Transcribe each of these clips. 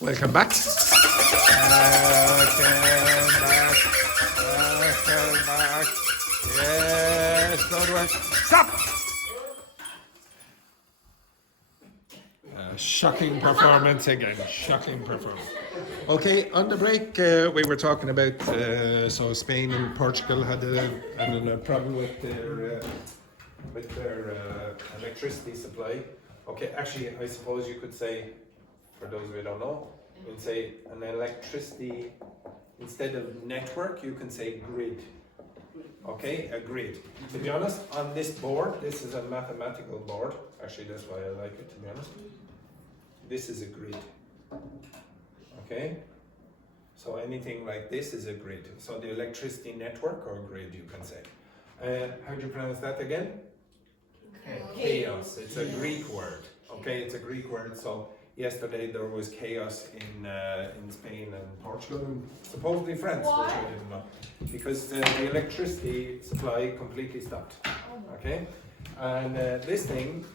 Welcome back. Welcome back. Yes, good work. Stop! Shocking performance again. Shocking performance. Okay, on the break, we were talking about so Spain and Portugal had a problem with their electricity supply. Okay, actually, I suppose you could say, for those who don't know, you can say an electricity, instead of network, you can say grid. Okay, a grid. To be honest, on this board, this is a mathematical board. Actually, that's why I like it, to be honest. This is a grid. Okay? So anything like this is a grid. So the electricity network or grid, you can say. How do you pronounce that again? Chaos. It's a Greek word. Okay, it's a Greek word. So yesterday there was chaos in Spain and Portugal and supposedly France, which I didn't know, because the electricity supply completely stopped. Okay, and this thing,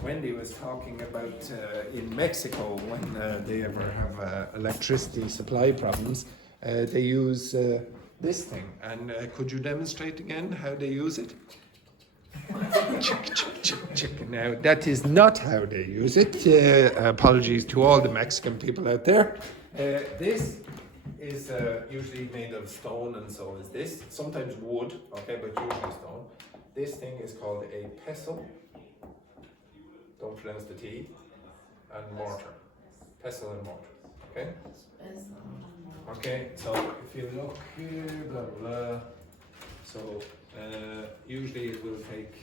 Wendy was talking about in Mexico when they ever have electricity supply problems, they use this thing. And could you demonstrate again how they use it? Now, that is not how they use it. Apologies to all the Mexican people out there. This is usually made of stone, and so is this. Sometimes wood, okay, but usually stone. This thing is called a pestle. Don't pronounce the T. And mortar. Pestle and mortar. Okay? Okay, so if you look here, blah blah. So usually it will take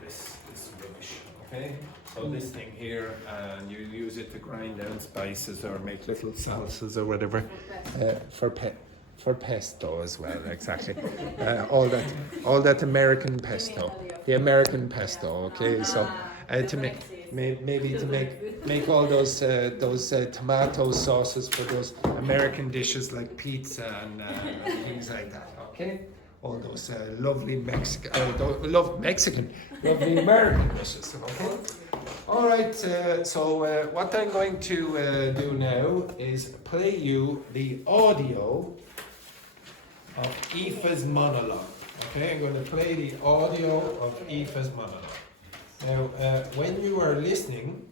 this rubbish. Okay, so this thing here, and you use it to grind down spices or make little salsas or whatever. For pesto as well, exactly. All that American pesto, the American pesto. Okay, so to make. Maybe to make all those tomato sauces for those American dishes like pizza and things like that. Okay, all those lovely lovely American dishes. Okay. All right. So what I'm going to do now is play you the audio of Aoife's monologue. Okay, I'm going to play the audio of Aoife's monologue. Now, when you are listening,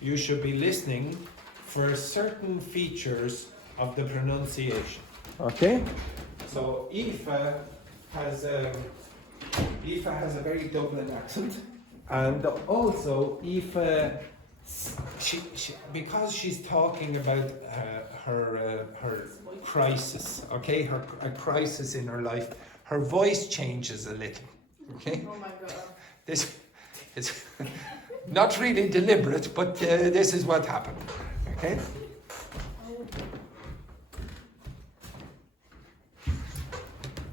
you should be listening for certain features of the pronunciation. Okay? So Aoife has a very Dublin accent, and also Aoife, she because she's talking about her crisis. Okay, a crisis in her life. Her voice changes a little. Okay. Oh my God. It's not really deliberate, but this is what happened. Okay?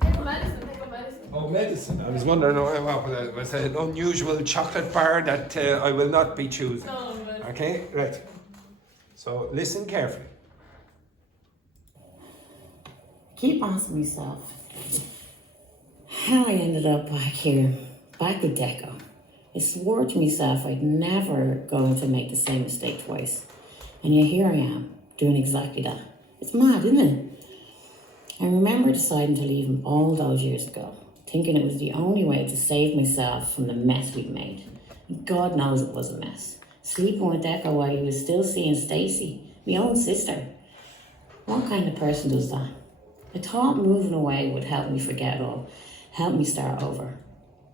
Take a medicine. Oh, medicine. I was wondering, what was an unusual chocolate bar that I will not be choosing. Okay? Right. So listen carefully. Keep asking myself how I ended up back here, back with Deco. I swore to myself I'd never going to make the same mistake twice. And yet here I am, doing exactly that. It's mad, isn't it? I remember deciding to leave him all those years ago, thinking it was the only way to save myself from the mess we'd made. And God knows it was a mess. Sleeping with Deco while he was still seeing Stacey, my own sister. What kind of person does that? I thought moving away would help me forget it all, help me start over.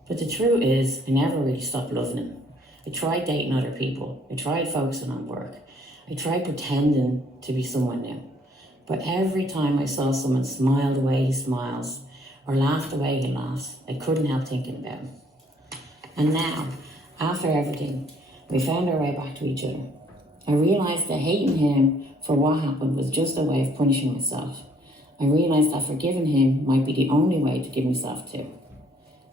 But the truth is, I never really stopped loving him. I tried dating other people. I tried focusing on work. I tried pretending to be someone new. But every time I saw someone smile the way he smiles, or laugh the way he laughs, I couldn't help thinking about him. And now, after everything, we found our way back to each other. I realised that hating him for what happened was just a way of punishing myself. I realised that forgiving him might be the only way to give myself to.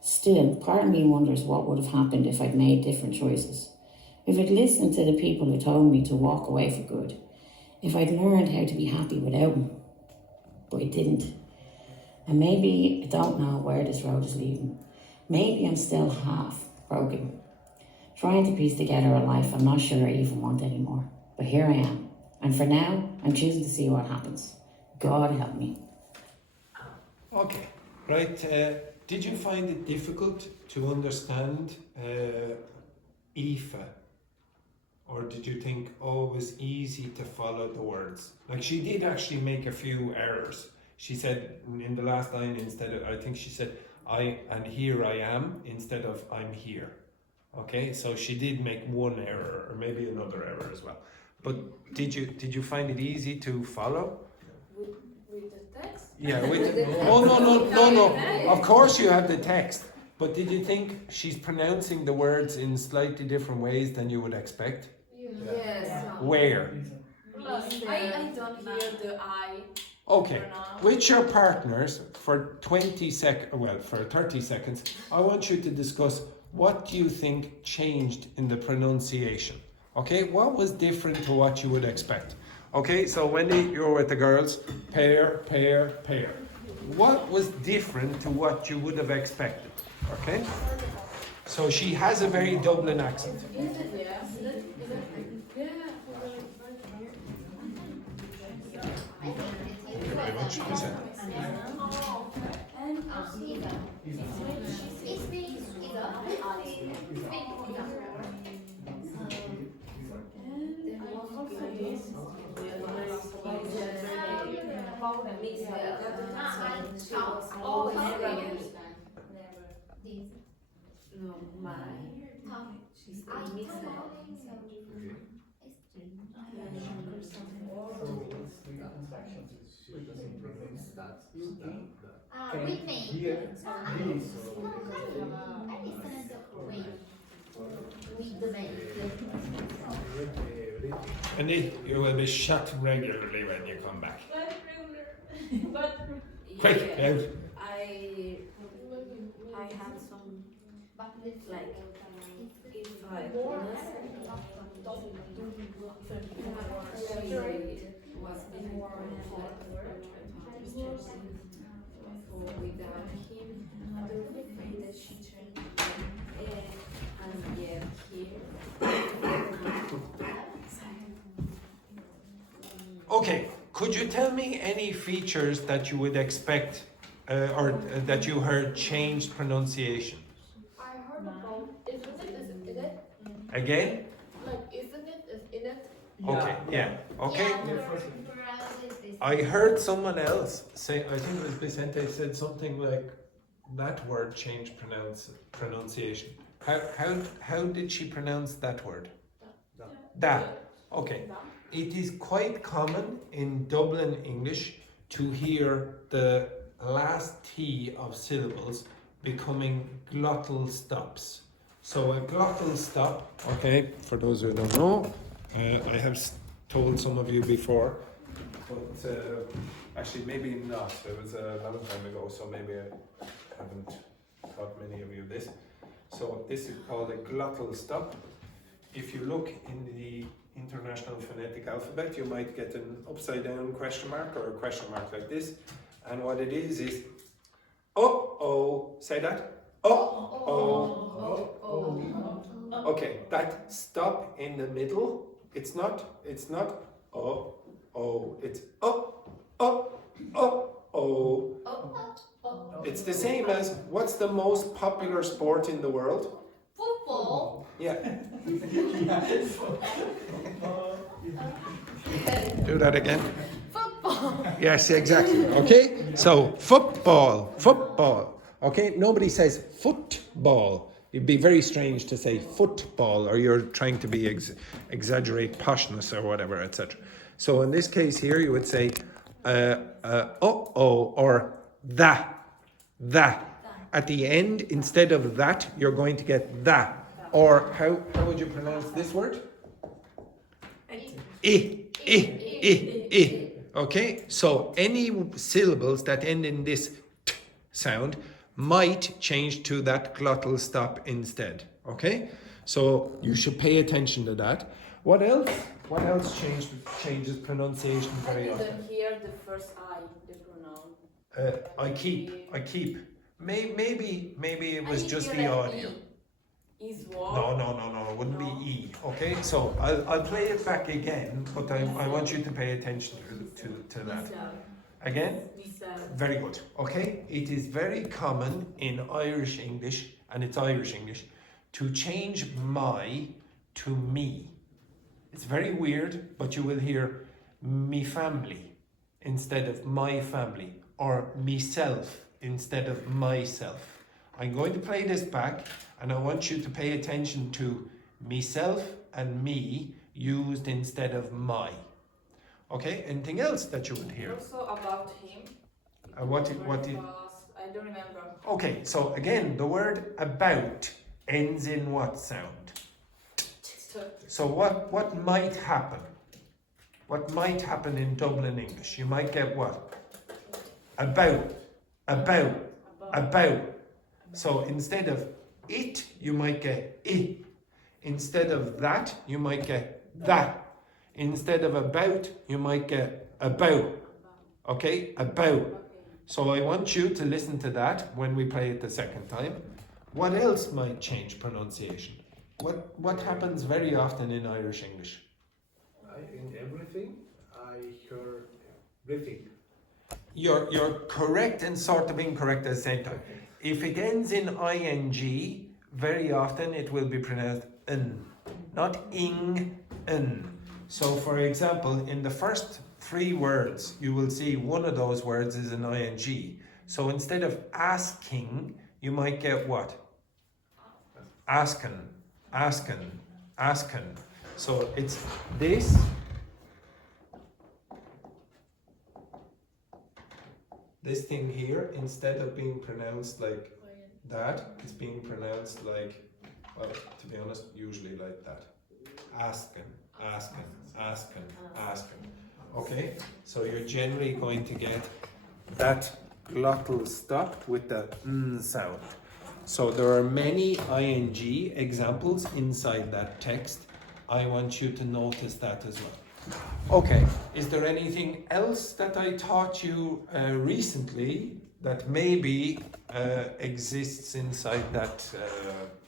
Still, part of me wonders what would have happened if I'd made different choices. If I'd listened to the people who told me to walk away for good. If I'd learned how to be happy without him. But I didn't. And maybe I don't know where this road is leading. Maybe I'm still half broken. trying to piece together a life I'm not sure I even want anymore. But here I am. And for now, I'm choosing to see what happens. God help me. Okay, right. Did you find it difficult to understand Aoife? Or did you think, oh, it was easy to follow the words? Like, she did actually make a few errors. She said in the last line, instead of, I think she said, and here I am, instead of I'm here. Okay, so she did make one error, or maybe another error as well. But did you find it easy to follow? With the text? Yeah, oh no. Of course you have the text. But did you think she's pronouncing the words in slightly different ways than you would expect? Yes. Where? I don't hear the I. Okay, with your partners for 30 seconds, I want you to discuss what do you think changed in the pronunciation. Okay, what was different to what you would expect? Okay, so Wendy, you're with the girls. Pair. What was different to what you would have expected? Okay, so she has a very Dublin accent. Thank you very much. Listen. With me. And you will be shut regularly when you come back. But Quick, out. I had some like if I was before hard to understand without him another thing that she turned and yet here. Okay, could you tell me any features that you would expect or that you heard changed pronunciation? I heard about isn't it? Is it? Again? Like isn't it? Is in it? Okay, yeah, okay. Yeah, I heard someone else say, I think it was Vicente, said something like that word changed pronunciation. How did she pronounce that word? Da. Okay. It is quite common in Dublin English to hear the last T of syllables becoming glottal stops. So a glottal stop, okay, for those who don't know, I have told some of you before, but actually maybe not. It was a long time ago, so maybe I haven't taught many of you this. So this is called a glottal stop. If you look in the International Phonetic Alphabet, you might get an upside down question mark or a question mark like this. And what it is oh, say that. Oh. Okay, that stop in the middle, it's not oh, it's oh. It's the same as, what's the most popular sport in the world? Football. Yeah. Do that again. Football. Yes, exactly. Okay, so football. Okay, nobody says football. It'd be very strange to say football, or you're trying to be exaggerate poshness or whatever, etc. So in this case here, you would say or that. At the end, instead of that, you're going to get that. Or how would you pronounce this word? I. Okay, so any syllables that end in this t sound might change to that glottal stop instead. Okay, so you should pay attention to that. What else? What else changes pronunciation very often? Here the first I, the pronoun. I keep. Maybe it was just the audio. Is war. No, it wouldn't be E. Okay, so I'll play it back again, but I want you to pay attention to that. Again? Very good. Okay, it is very common in Irish English, and it's Irish English, to change my to me. It's very weird, but you will hear me family instead of my family, or myself instead of myself. I'm going to play this back, and I want you to pay attention to myself and me used instead of my. Okay, anything else that you would hear? Also about him. What I don't remember. Okay, so again, the word about ends in what sound? So what might happen? What might happen in Dublin English? You might get what? About. So instead of it, you might get I. Instead of that, you might get that. Instead of about, you might get about. Okay, about. So I want you to listen to that when we play it the second time. What else might change pronunciation? What happens very often in Irish English? In everything, I heard everything. You're correct and sort of incorrect at the same time. If it ends in ing, very often it will be pronounced n, not ing, n. So for example, in the first 3 words, you will see one of those words is an ing. So instead of asking, you might get what? Asken. So it's this. This thing here, instead of being pronounced like that, it's being pronounced like, well, to be honest, usually like that. Asken. Okay, so you're generally going to get that glottal stop with the n sound. So there are many ing examples inside that text. I want you to notice that as well. Okay, is there anything else that I taught you recently that maybe exists inside that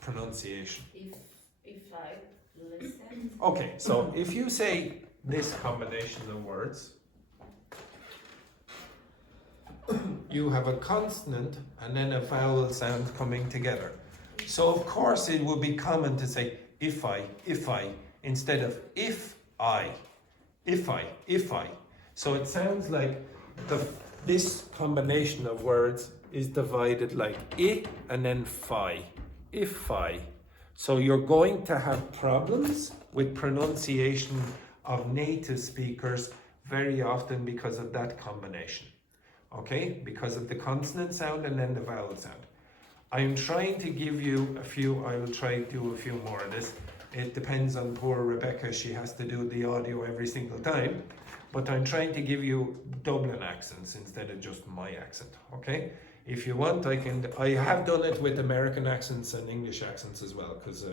pronunciation? If I listen. Okay, so if you say this combination of words, you have a consonant and then a vowel sound coming together. So of course it would be common to say if I, instead of if I. So it sounds like this combination of words is divided like I and then fi. If I. So you're going to have problems with pronunciation of native speakers very often because of that combination. Okay, because of the consonant sound and then the vowel sound. I'm trying to give you a few, I will try to do a few more of this. It depends on poor Rebecca, she has to do the audio every single time. But I'm trying to give you Dublin accents instead of just my accent, okay? If you want, I have done it with American accents and English accents as well, because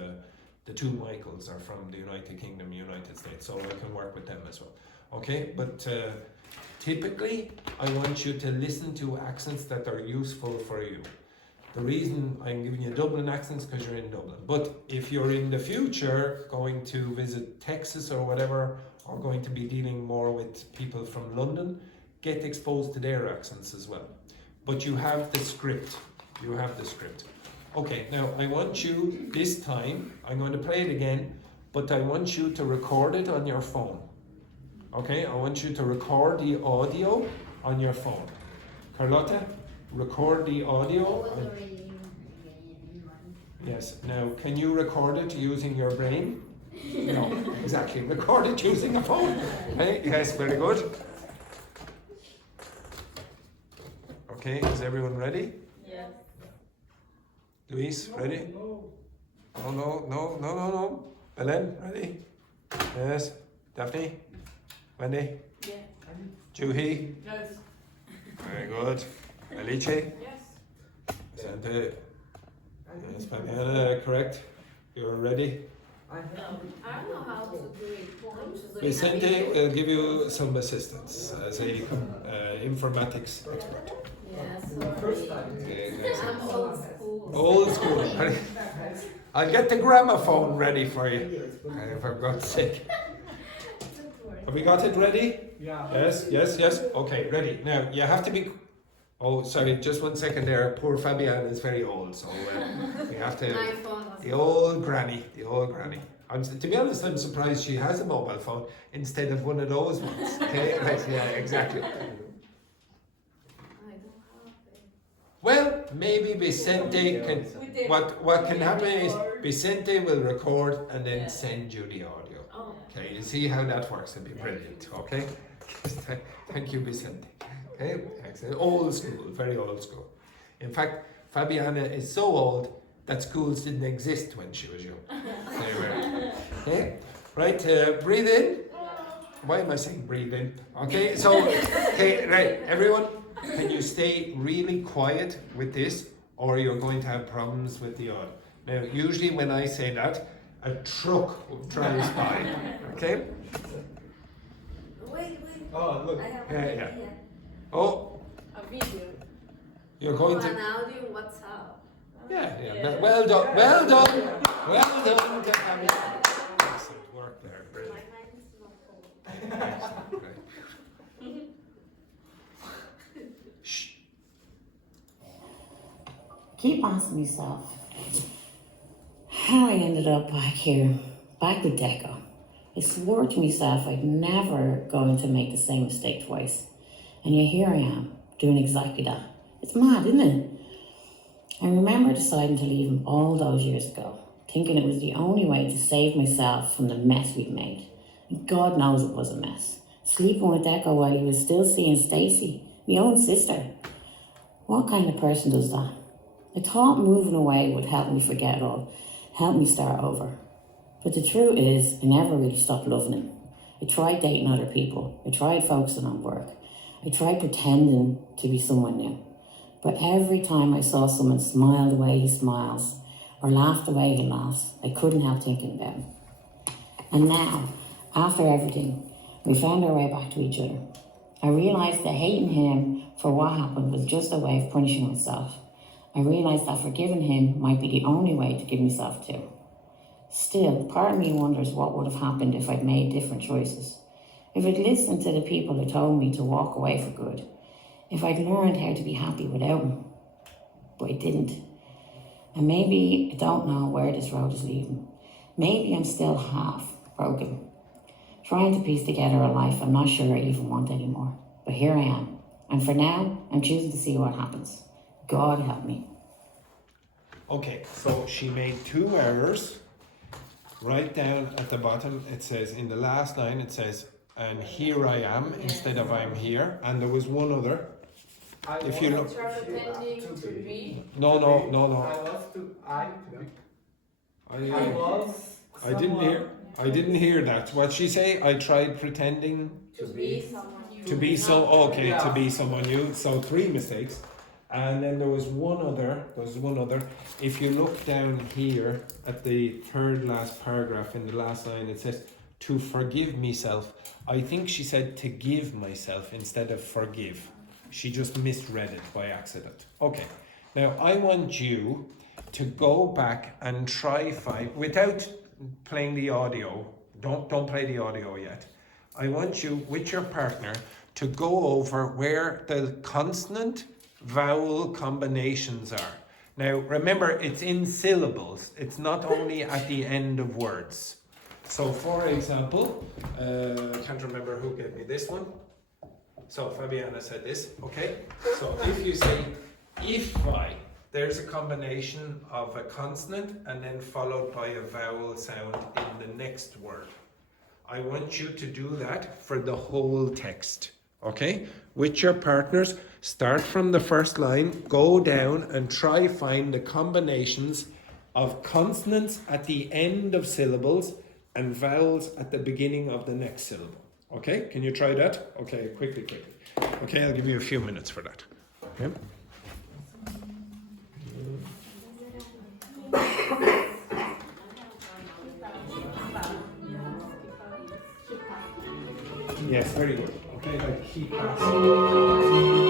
the 2 Michaels are from the United Kingdom, United States, so I can work with them as well, okay? But typically, I want you to listen to accents that are useful for you. The reason I'm giving you Dublin accents because you're in Dublin. But if you're in the future going to visit Texas or whatever, or going to be dealing more with people from London, get exposed to their accents as well. But you have the script. Okay, now I want you, this time, I'm going to play it again, but I want you to record it on your phone. Okay, I want you to record the audio on your phone. Carlotta, record the audio. Yes, now can you record it using your brain? No, exactly. Record it using a phone. Hey, yes, very good. Okay, is everyone ready? Yeah. Luis, ready? No. Belen, ready? Yes. Daphne? Wendy? Yeah. Juhi? Yes. Very good. Alice? Yes. Sante? Yes, Fabiana, correct? You're ready? I don't know how to do it. Vicente will give you some assistance as a informatics expert. Yeah, sorry. Okay, I'm old school. old school. I'll get the gramophone ready for you. For God's sake. Have we got it ready? Yeah. Yes. Okay, ready. Now, you have to be... Oh, sorry, just 1 second there. Poor Fabian is very old, so we have to... iPhone. The old granny. To be honest, I'm surprised she has a mobile phone instead of one of those ones. Okay, right, yeah, exactly. I don't have it. Well, maybe Vicente can... What can happen is Vicente will record and then send you the audio. Oh. Okay, you see how that works? It'd be brilliant, okay? Thank you, Vicente. Okay, excellent. Old school, very old school. In fact, Fabiana is so old that schools didn't exist when she was young. They were. Okay, right, breathe in. Why am I saying breathe in? Okay, so, okay, right, everyone, can you stay really quiet with this or you're going to have problems with the audio? Now, usually when I say that, a truck drives by, okay? Wait. Oh, look. I have Yeah, an yeah. idea. Oh, A video. you're going An to... audio WhatsApp. Yeah. Well done. Excellent work there. Brilliant. My mind is not full. Excellent, great. Shh. Keep asking myself how I ended up back here, back with Deco. I swore to myself I'd never going to make the same mistake twice. And yet here I am, doing exactly that. It's mad, isn't it? I remember deciding to leave him all those years ago, thinking it was the only way to save myself from the mess we'd made. And God knows it was a mess. Sleeping with Deco while he was still seeing Stacey, my own sister. What kind of person does that? I thought moving away would help me forget it all, help me start over. But the truth is, I never really stopped loving him. I tried dating other people. I tried focusing on work. I tried pretending to be someone new. But every time I saw someone smile the way he smiles, or laugh the way he laughs, I couldn't help thinking about him. And now, after everything, we found our way back to each other. I realised that hating him for what happened was just a way of punishing myself. I realised that forgiving him might be the only way to give myself to. Still, part of me wonders what would have happened if I'd made different choices. If I'd listened to the people who told me to walk away for good. If I'd learned how to be happy without him. But I didn't. And maybe I don't know where this road is leading. Maybe I'm still half broken. Trying to piece together a life I'm not sure I even want anymore. But here I am. And for now, I'm choosing to see what happens. God help me. Okay, so she made 2 errors. Right down at the bottom, it says, in the last line, it says, and here I am, instead of I'm here. And there was one other. If you look... Try pretending to be. No. I was to I was. I didn't hear that. What she say? I tried pretending To be someone you to be so... not. Okay, Yeah. to be someone new. So 3 mistakes. And then there was one other. If you look down here at the 3rd last paragraph in the last line, it says, to forgive myself. I think she said to give myself instead of forgive. She just misread it by accident. Okay. Now, I want you to go back and try without playing the audio. Don't play the audio yet. I want you, with your partner, to go over where the consonant vowel combinations are. Now, remember, it's in syllables. It's not only at the end of words. So, for example, I can't remember who gave me this one. So, Fabiana said this, okay? So, if you say, if I, there's a combination of a consonant and then followed by a vowel sound in the next word. I want you to do that for the whole text, okay? With your partners, start from the first line, go down and try find the combinations of consonants at the end of syllables and vowels at the beginning of the next syllable. Okay, can you try that? Okay, quickly. Okay, I'll give you a few minutes for that. Okay. Yes, very good. Okay, like keep passing.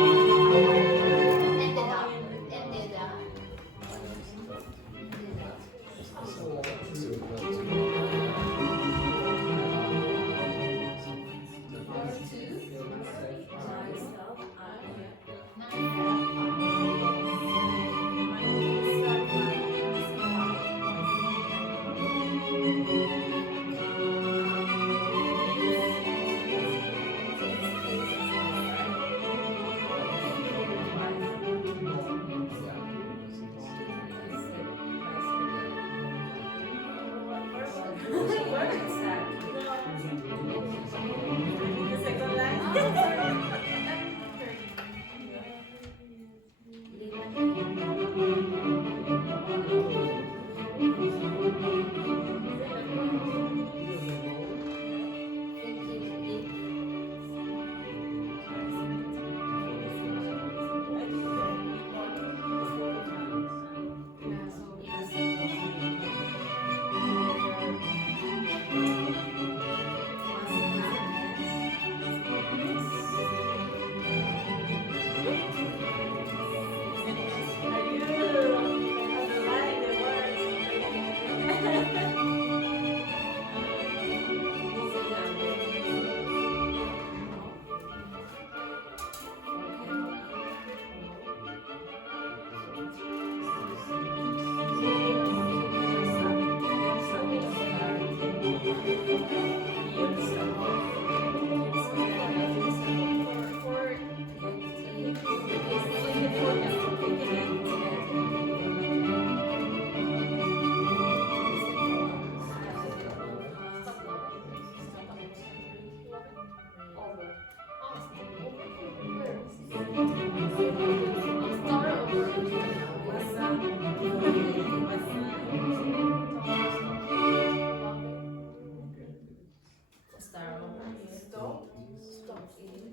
Stop.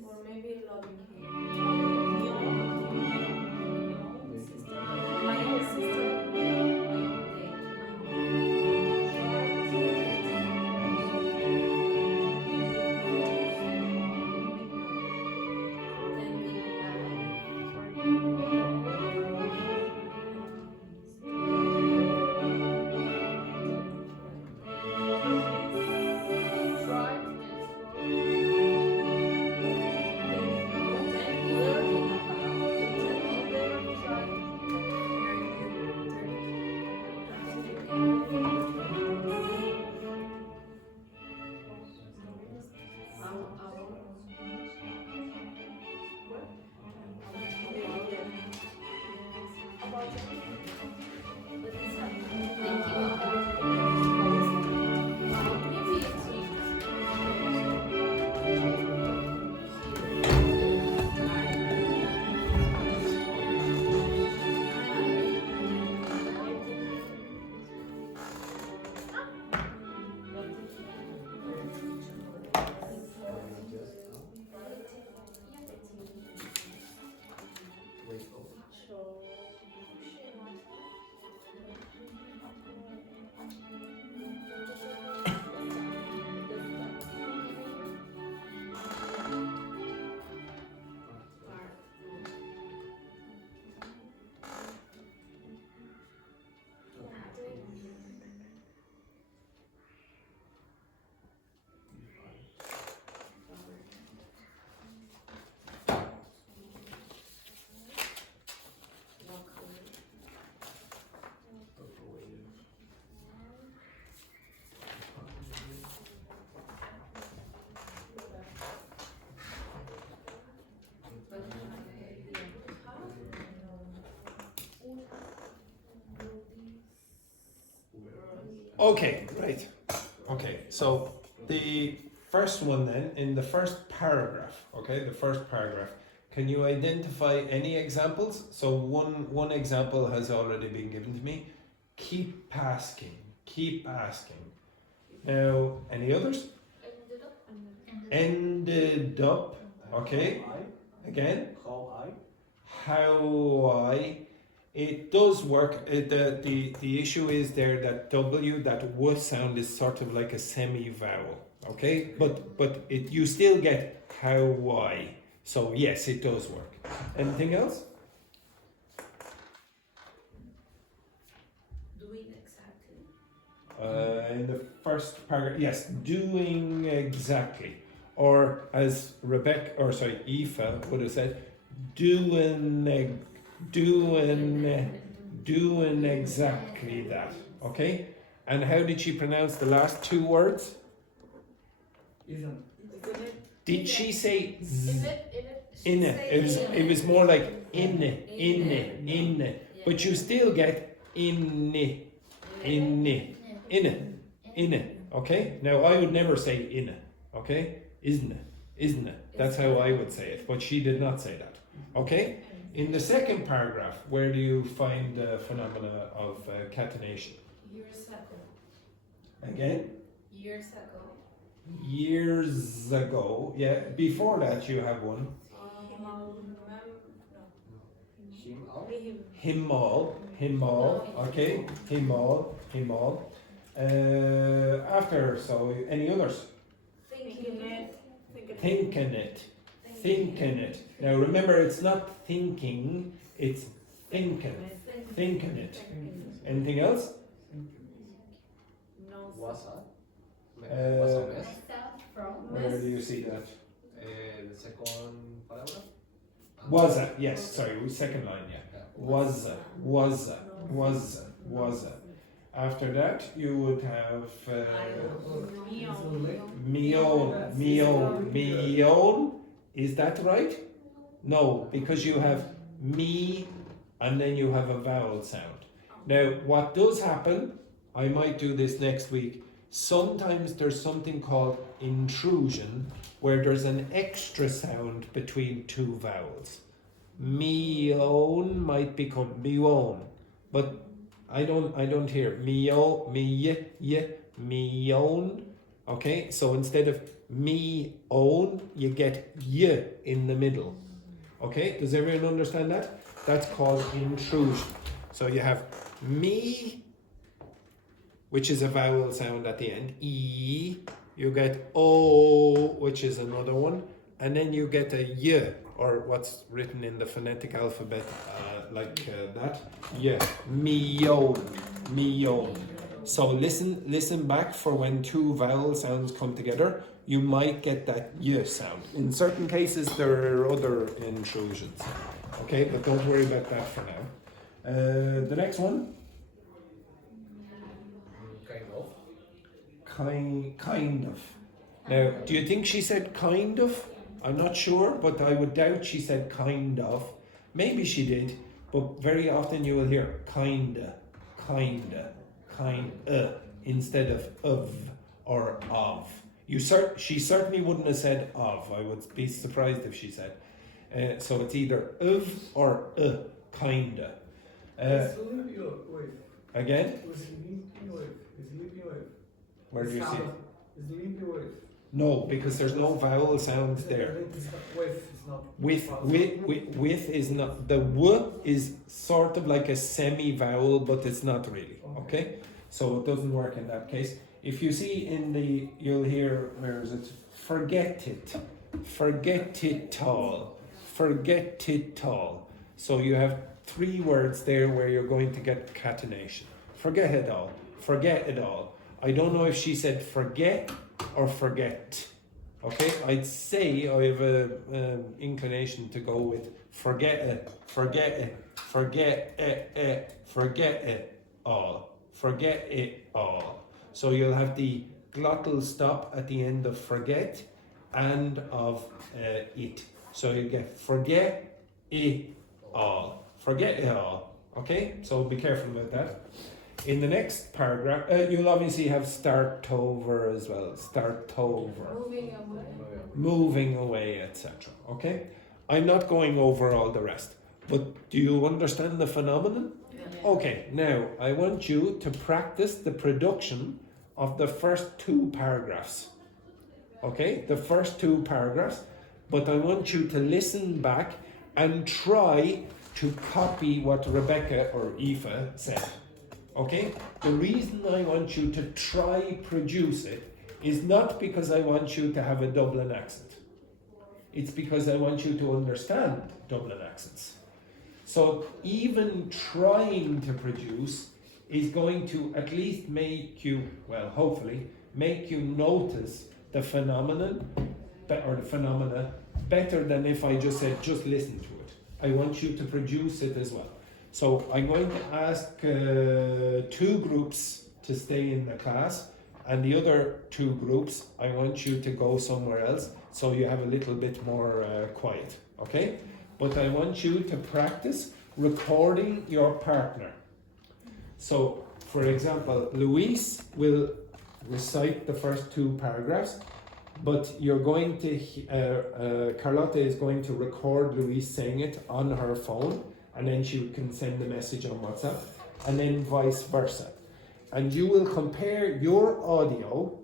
Or maybe loving him. My own sister. Okay, right. Okay, so the first one then, in the first paragraph, okay, the first paragraph, can you identify any examples? So one example has already been given to me. Keep asking, keep asking. Now, any others? Ended up, okay, again. How I. It does work. The issue is there that W, that W sound is sort of like a semi-vowel, okay? But you still get how I. So yes, it does work. Anything else? Doing exactly. In the first paragraph, yes, doing exactly. Or as Aoife would have said, doing exactly that. Okay? And how did she pronounce the last two words? Did she say z? In it was more like in. But you still get in. Okay? Now I would never say in it. Okay? Isn't it? Isn't it? That's how I would say it. But she did not say that. Okay? In the second paragraph, where do you find the phenomena of catenation? Years ago. Again? Years ago. Years ago. Yeah. Before that, you have one. Him all. Okay. Him all. After, so any others? Thinking it. Thinking it. Now remember, it's not thinking, it's thinking it. Anything else? No. Myself from. Where do you see that? The second palabra. Was it? Yes, sorry, second line, yeah. Was. After that, you would have me own. Is that right? No, because you have me and then you have a vowel sound. Now, what does happen, I might do this next week, sometimes there's something called intrusion where there's an extra sound between two vowels. Me own might become me own, but I don't hear me own. Okay, so instead of me own, you get y in the middle. Okay, does everyone understand that? That's called intrusion. So you have me, which is a vowel sound at the end, e, you get o, which is another one, and then you get a y, or what's written in the phonetic alphabet that, yeah, me own. So listen back for when two vowel sounds come together, you might get that y sound. In certain cases there are other intrusions, okay, but don't worry about that for now. The next one. Kind of. Now, do you think she said kind of? I'm not sure, but I would doubt she said kind of. Maybe she did, but very often you will hear kinda, instead of or of. She certainly wouldn't have said of. I would be surprised if she said. So it's either of or kinda. Again? Where do you see it? No, because there's no vowel sounds there. With is not. The w is sort of like a semi-vowel, but it's not really. Okay? So it doesn't work in that case. If you see you'll hear, where is it? Forget it all. So you have three words there where you're going to get catenation. Forget it all. I don't know if she said forget or forget. Okay, I'd say I have an inclination to go with forget it all. So you'll have the glottal stop at the end of forget and of it. So you get forget it all. Okay, so be careful about that. In the next paragraph, you'll obviously have start over as well. Moving away, etc. Okay? I'm not going over all the rest, but do you understand the phenomenon? Okay, now I want you to practice the production of the first two paragraphs. Okay? The first two paragraphs, but I want you to listen back and try to copy what Rebecca or Aoife said. Okay? The reason I want you to try produce it is not because I want you to have a Dublin accent. It's because I want you to understand Dublin accents. So even trying to produce is going to at least make you, well, hopefully, make you notice the phenomenon or the phenomena better than if I just said, just listen to it. I want you to produce it as well. So I'm going to ask two groups to stay in the class, and the other two groups, I want you to go somewhere else so you have a little bit more quiet, okay? But I want you to practice recording your partner. So, for example, Luis will recite the first two paragraphs, but you're going to, Carlotta is going to record Louise saying it on her phone, and then she can send the message on WhatsApp, and then vice versa. And you will compare your audio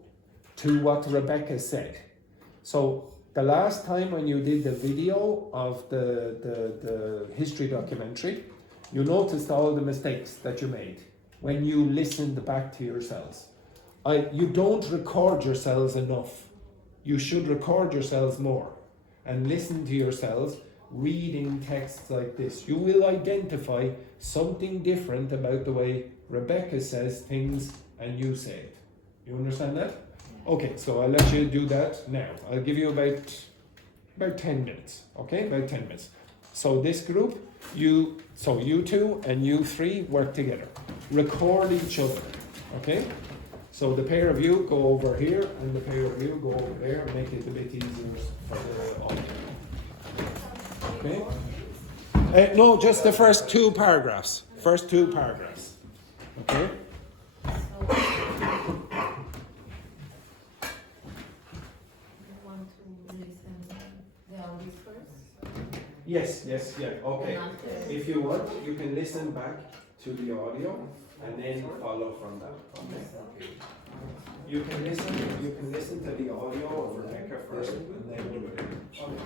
to what Rebecca said. So the last time when you did the video of the history documentary, you noticed all the mistakes that you made when you listened back to yourselves. You don't record yourselves enough. You should record yourselves more and listen to yourselves reading texts like this. You will identify something different about the way Rebecca says things and you say it. You understand that? Okay, so I'll let you do that now. I'll give you about 10 minutes. Okay, about 10 minutes. So this group, you two and you three work together. Record each other. Okay? So the pair of you go over here and the pair of you go over there and make it a bit easier for the audio. Okay? No, just the first two paragraphs. First two paragraphs. Okay? Yes, yeah, okay. If you want, you can listen back to the audio and then follow from that. Okay. You can listen to the audio of Rebecca first and then do it. Okay.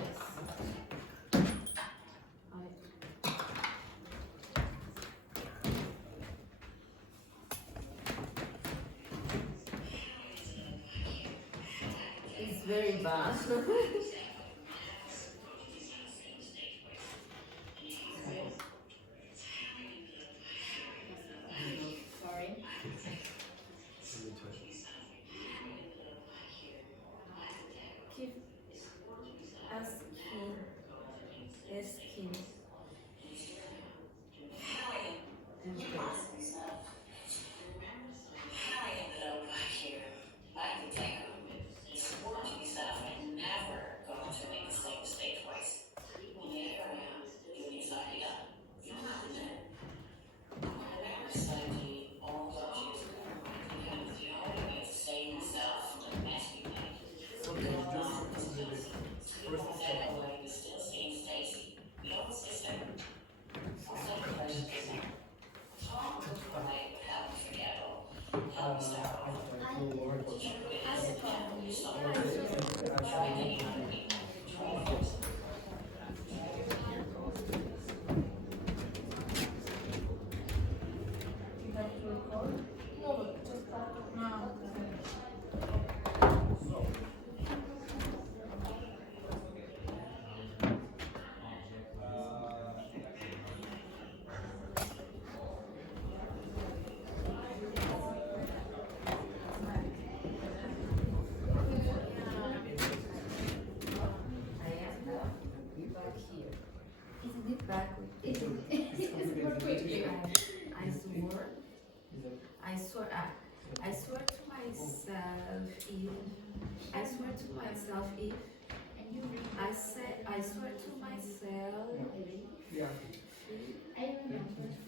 It's very bad. Sorry. Keep asking. And I swear to myself, I remember this happened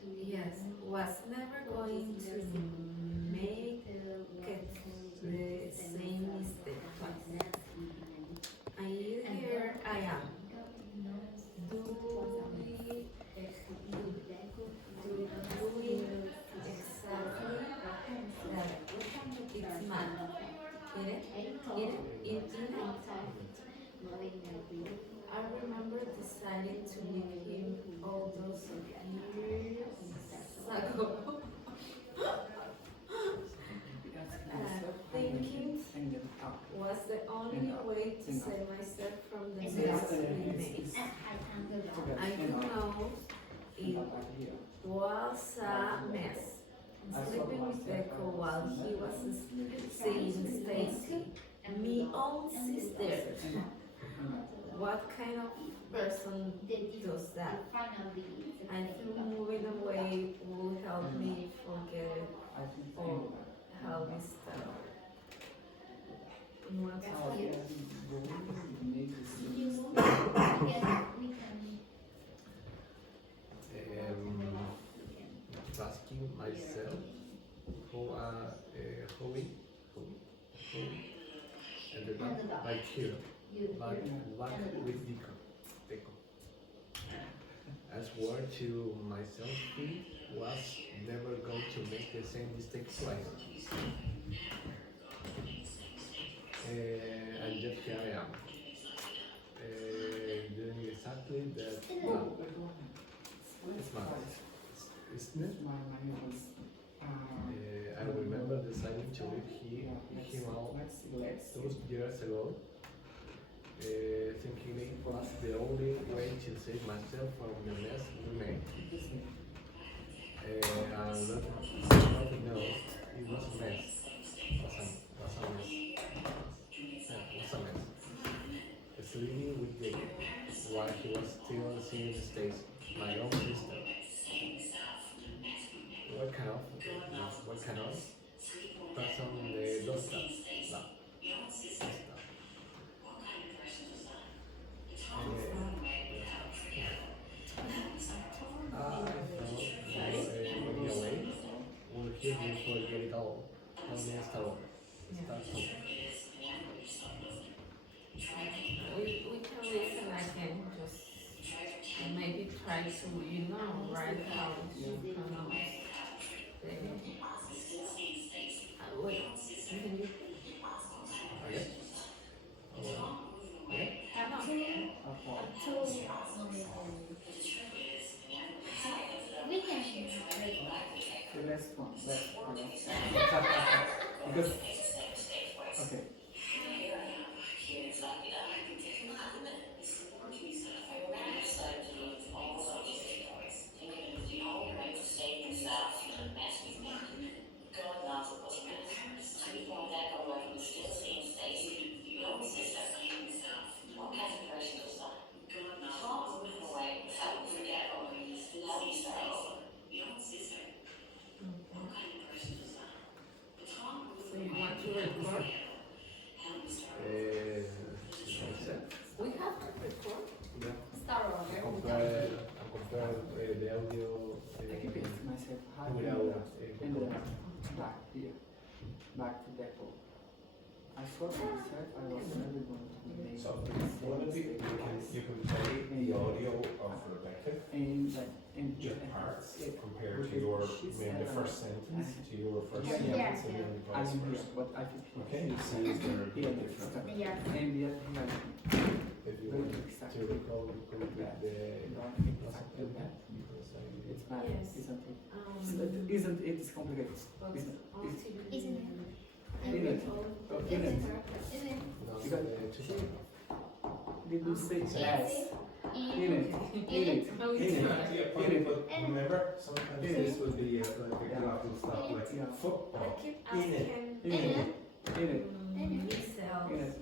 to me. yes, was never going to make the same mistake twice. And here I am, doing exactly that. It's mad. I remember deciding to leave him all those years ago. Thinking was the only way to save myself from the mess we made. I do know it was a mess. Sleeping with Echo while he was saying Stacy, me own sister. What kind of person does that? I think moving away will help me forget it or help me stop. What's here? Asking myself Holy, and the dog, like here, back with deco. As word to myself, was never going to make the same mistake twice. And just here I am, doing exactly that. It's mad, isn't it? I remember deciding to leave him out those years ago, thinking it was the only way to save myself from the mess we made. And nobody knows it was a mess. Was a mess. Yeah, it was a mess. Sleeping with Jake while he was still seeing the States, my own sister. What kind of person does that? I thought anyway, we'll hear you forget it all. Only start. We can listen again, just maybe try to, write how to pronounce the. Wait, can you? Okay. We can The last one. Because, okay. So you want to record? We have to record. Start over. Compare the audio I keep it myself. How do without and then back here. Back to depot. I thought myself I was never going to make So you can play the audio of Rebecca, just parts, compared to your maybe the first sentence to your first Yeah, sentence, yeah. and then I vice didn't hear, versa. but I could hear. Okay, you see they're Yeah, different. Yeah. And yet, If you very want exactly. to recall, you could put the Exactly that. It's bad, Yes. isn't it? Isn't it? It's complicated. But Isn't it? Isn't it? Isn't it? Did you say yes? In it. No, it's In it. not. In it. But remember, sometimes this would be like a grammatical stuff like Yeah. I football. keep In asking it. In it. In it. myself In it.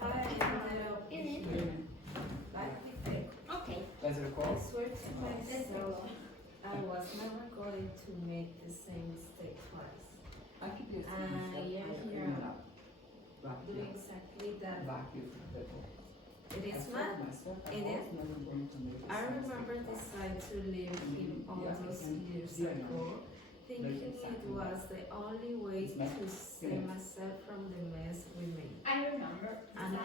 how I ended up In it. In it. like with Okay. Let's I record. swear to myself, I was never going to make the same mistake twice. I keep this. Yeah, here. Back Doing here. exactly that. Back here. It is mad. It is. I remember deciding to leave him all those years ago, thinking it was the only way to save myself from the mess we made. I remember And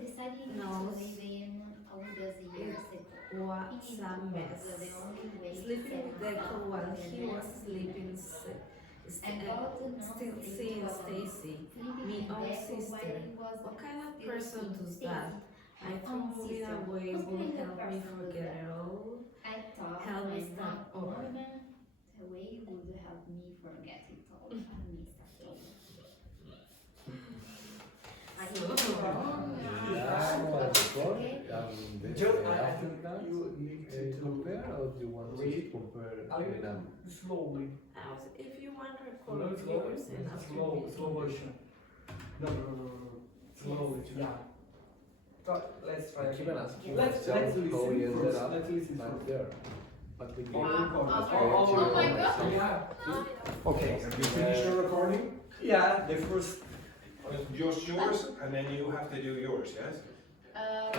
deciding knows to leave in all those years ago. What's a mess? The only way to Sleeping with save Deco myself while from the he mess was we sleeping, made. And God knows still it seeing was Stacy. sleeping Me in own bed sister. while he was What kind of still person seeing does Stacy. that? I thought moving away would help me forget it all. I thought Help me my start not over. moving away would help me forget it all. And me start over. I I think you need to compare, or do you want to read. compare slowly. If you want to record No, yours and after me. slow version. No. Slowly. Yeah. But let's try. Keep on asking Let's yourself listen how we ended first. up Let's listen back first. there. But with Oh, you, record. Oh my God. Yeah. Okay, have you finished your recording? Yeah. The first. Just yours, and then you have to do yours, yes?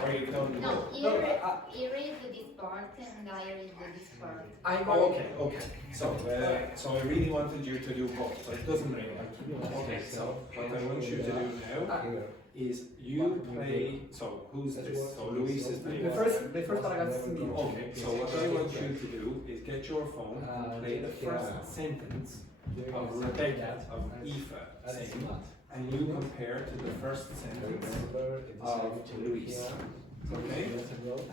Or you've done No, both? you read this part and I read this part. Okay, okay. So I really wanted you to do both, but it doesn't really matter. Okay, so what I want you to do now is you play. So who's this? So Luis is playing. The first paragraph is me. Okay, so what I want you to do is get your phone and play the first sentence of Rebecca, of Aoife saying, and you compare to the first sentence of Luis. Okay?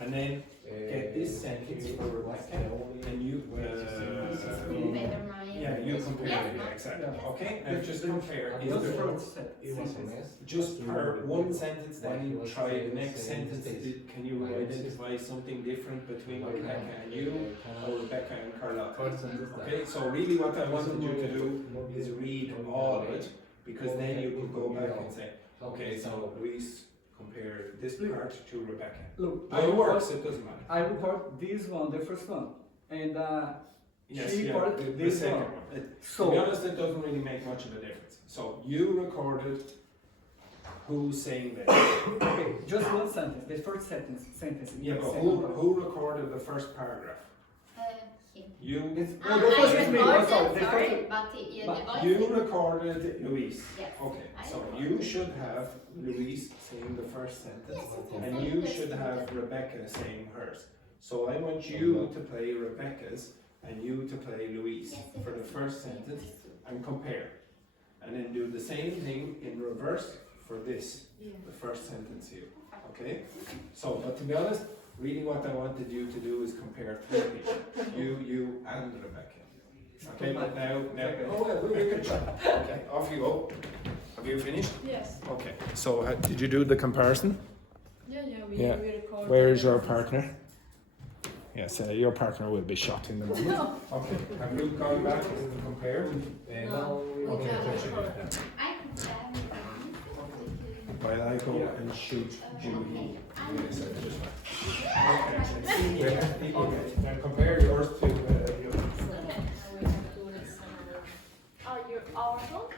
And then get this sentence for Rebecca, and you Better my. yeah, you compare it, yeah, exactly. Okay? And just compare. Is Just the first sentence. just per one sentence, then you try the next sentence. Can you identify something different between Rebecca and you, or Rebecca and Carlotta? Okay, so really what I wanted you to do is read all of it, because then you could go back and say, okay, so Luis compare this part to Rebecca. Look, How it works, it doesn't matter. I record this one, the first one, and Yes, she yeah, recorded the this second one. one. To be So honest, it doesn't really make much of a difference. So you recorded who's saying that. okay, just one sentence, the first sentence. Yeah, but who recorded the first paragraph? Him. You. It's, I the first is me. recorded, Sorry, the sorry, first. but yeah, the voice. You recorded Luis. Yes. Okay, I so recorded. you should have Luis saying the first sentence, and you should have Rebecca saying hers. So I want you to play Rebecca's and you to play Luis for the first sentence and compare. And then do the same thing in reverse for this, the first sentence here. Okay? So, but to be honest, really what I wanted you to do is compare three people. You and Rebecca. Okay, but now, oh, well, we can try. Okay, off you go. Have you finished? Yes. Okay, so did you do the comparison? Yeah, we Yeah. record. Where is your partner? Yes, your partner will be shot in the moment. No. Okay, have you gone back and compared? No, we Okay, just so record. I compare with while I go and shoot Julie. Yes, I just went. Okay, now compare yours to yours. We have to listen. Are you our phone?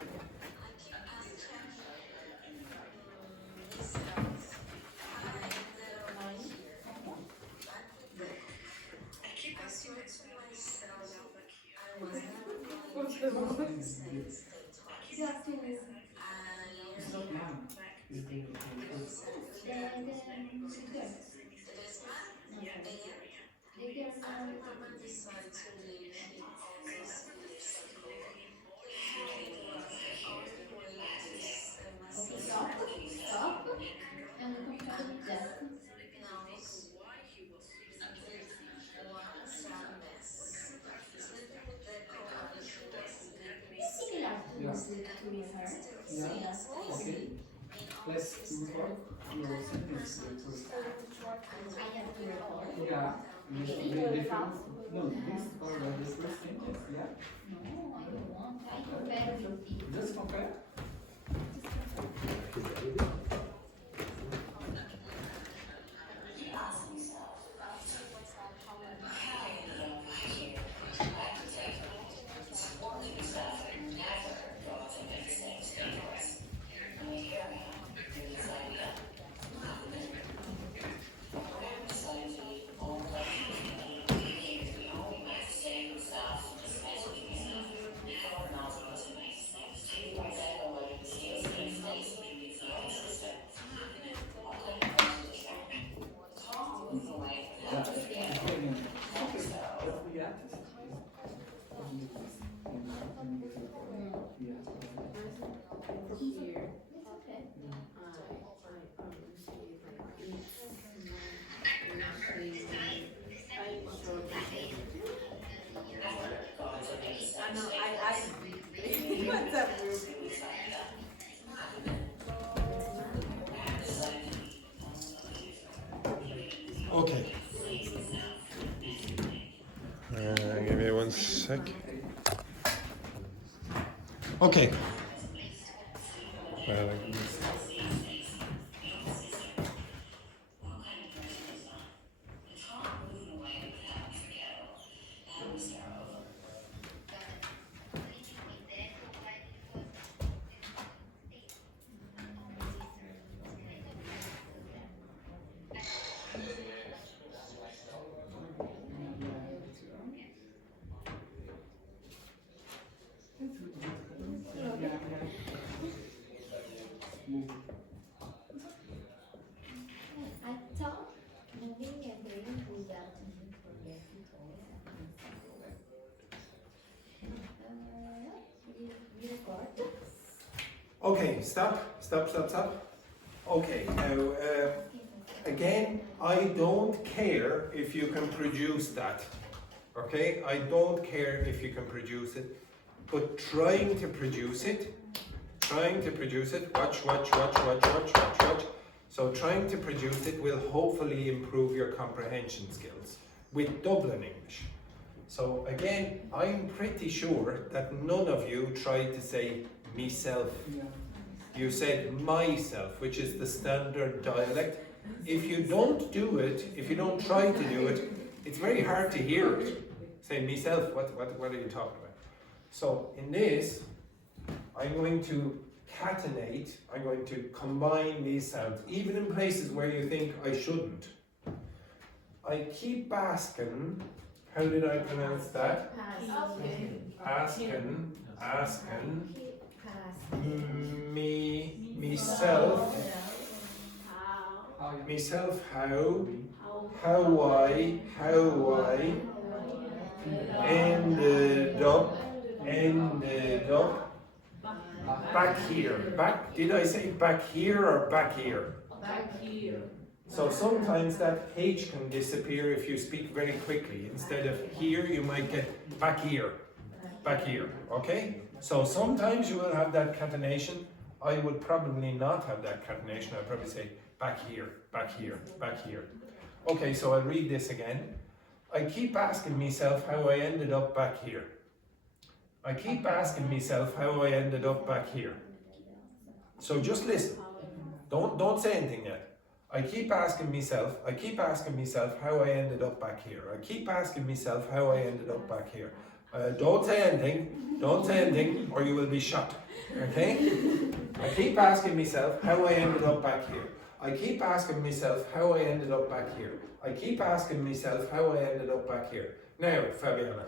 Stop and compare with that. Similar to Yeah. her. Yeah. Yes. Okay. Let's record your sentence first. I have to record. Yeah. The first, no, this or the first sentence. Yeah. No, I don't want. I compare with it. Just compare. Okay. Give me one sec. Okay. I thought moving and breathing would help me forget it all. We record. Okay, stop. Okay, now again, I don't care if you can produce that. Okay, I don't care if you can produce it, but trying to produce it, watch. So trying to produce it will hopefully improve your comprehension skills with Dublin English. So again, I'm pretty sure that none of you tried to say myself. You said myself, which is the standard dialect. If you don't do it, if you don't try to do it, it's very hard to hear it. Say myself, what are you talking about? So in this, I'm going to catenate, I'm going to combine these sounds, even in places where you think I shouldn't. I keep asking, how did I pronounce that? Asking, myself, how I ended up back here. Did I say back here or back here? Back here. So sometimes that H can disappear if you speak very quickly. Instead of here, you might get back here, okay? So sometimes you will have that catenation. I would probably not have that catenation. I'd probably say back here. Okay, so I'll read this again. I keep asking myself how I ended up back here. I keep asking myself how I ended up back here. So just listen. Don't say anything yet. I keep asking myself how I ended up back here. I keep asking myself how I ended up back here. Don't say anything, or you will be shot. Okay? I keep asking myself how I ended up back here. I keep asking myself how I ended up back here. I keep asking myself how I ended up back here. Now, Fabiana.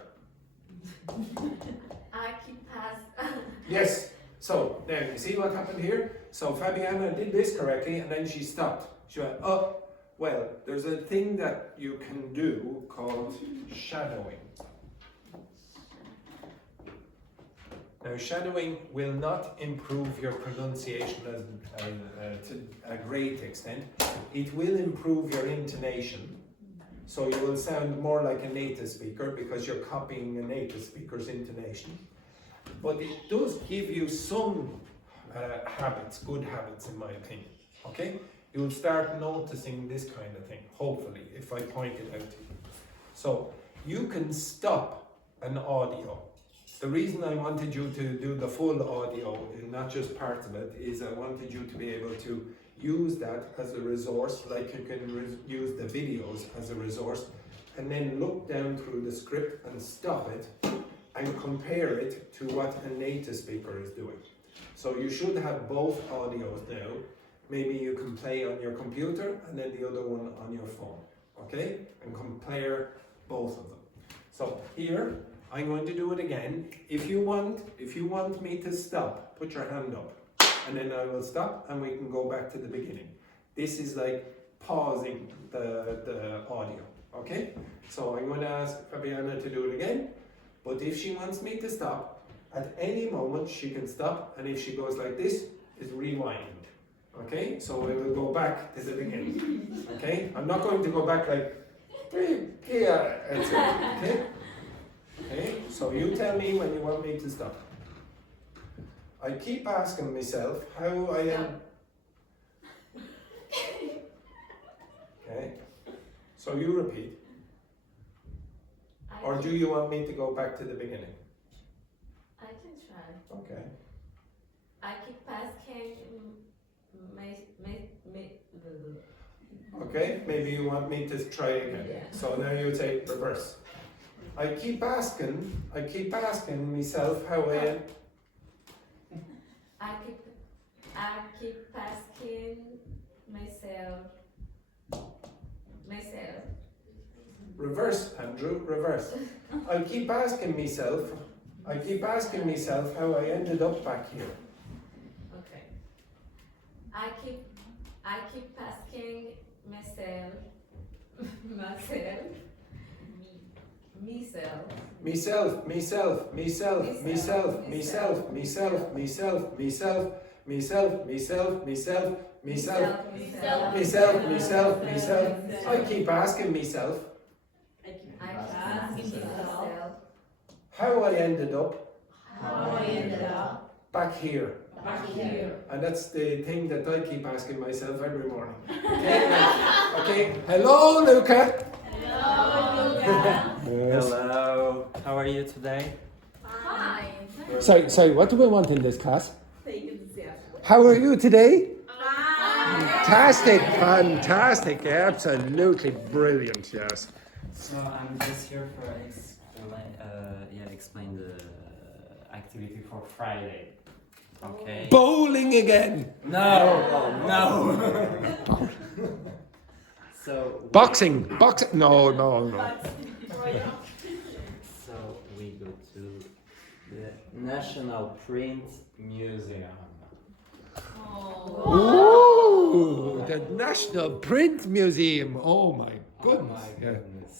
I keep asking. Yes. So, now, you see what happened here? So, Fabiana did this correctly, and then she stopped. She went, oh, well, there's a thing that you can do called shadowing. Now, shadowing will not improve your pronunciation to a great extent. It will improve your intonation. So you will sound more like a native speaker because you're copying a native speaker's intonation. But it does give you some habits, good habits in my opinion. Okay? You'll start noticing this kind of thing, hopefully, if I point it out to you. So you can stop an audio. The reason I wanted you to do the full audio, and not just parts of it, is I wanted you to be able to use that as a resource, like you can use the videos as a resource, and then look down through the script and stop it and compare it to what a native speaker is doing. So you should have both audios now. Maybe you can play on your computer and then the other one on your phone, okay? And compare both of them. So here, I'm going to do it again. If you want me to stop, put your hand up, and then I will stop and we can go back to the beginning. This is like pausing the audio, okay? So I'm going to ask Fabiana to do it again, but if she wants me to stop, at any moment she can stop, and if she goes like this, it's rewind, okay? So we will go back to the beginning, okay? I'm not going to go back like, yeah, okay? Okay, so you tell me when you want me to stop. I keep asking myself how I am. Okay, so you repeat. Or do you want me to go back to the beginning? I can try. Okay. I keep asking Okay, maybe you want me to try again. Yeah. So now you say reverse. I keep asking myself how I am. I keep asking myself. Reverse, Andrew, reverse. I keep asking myself how I ended up back here. Okay. I keep asking myself, Myself, myself, myself, myself, myself, myself, myself, myself, myself, myself, myself, myself, myself, myself, myself. I keep asking myself I keep asking myself how I ended up how I ended up back here. back here. And that's the thing that I keep asking myself every morning. Okay? Okay. Hello, Luca. Hello, Luca. Yes. Hello, how are you today? Fine. Sorry, what do we want in this class? How are you today? Fantastic, fantastic, absolutely brilliant, yes. So I'm just here for explain the activity for Friday. Okay. Bowling again. No. So Boxing. No. So we go to the National Print Museum. Ooh, the National Print Museum. Oh my goodness. Oh my Yeah. goodness.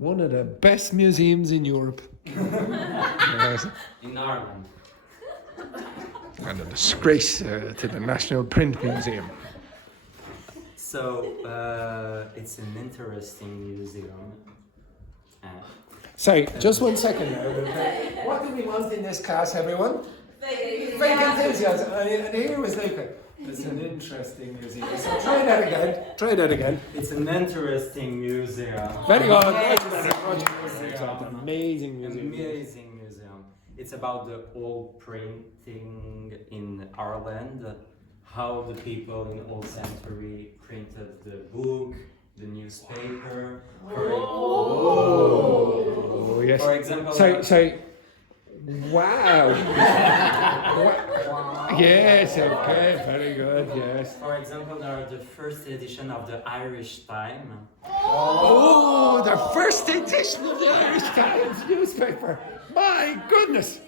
One of the best museums in Europe. Yes. In Ireland. And a disgrace to the National Print Museum. So it's an interesting museum. Sorry, just 1 second now. Okay? What do we want in this class, everyone? Fake enthusiasm. And here was Luca. It's an interesting museum. So try that again. It's an interesting museum. Very good. Museum. Amazing museum. Amazing museum. It's about the old printing in Ireland, how the people in old century printed the book, the newspaper. Oh, yes. For example, Sorry. Wow. Yes, okay, very good, yes. for example, there are the first edition of the Irish Times. Oh, the first edition of the Irish Times newspaper. My goodness.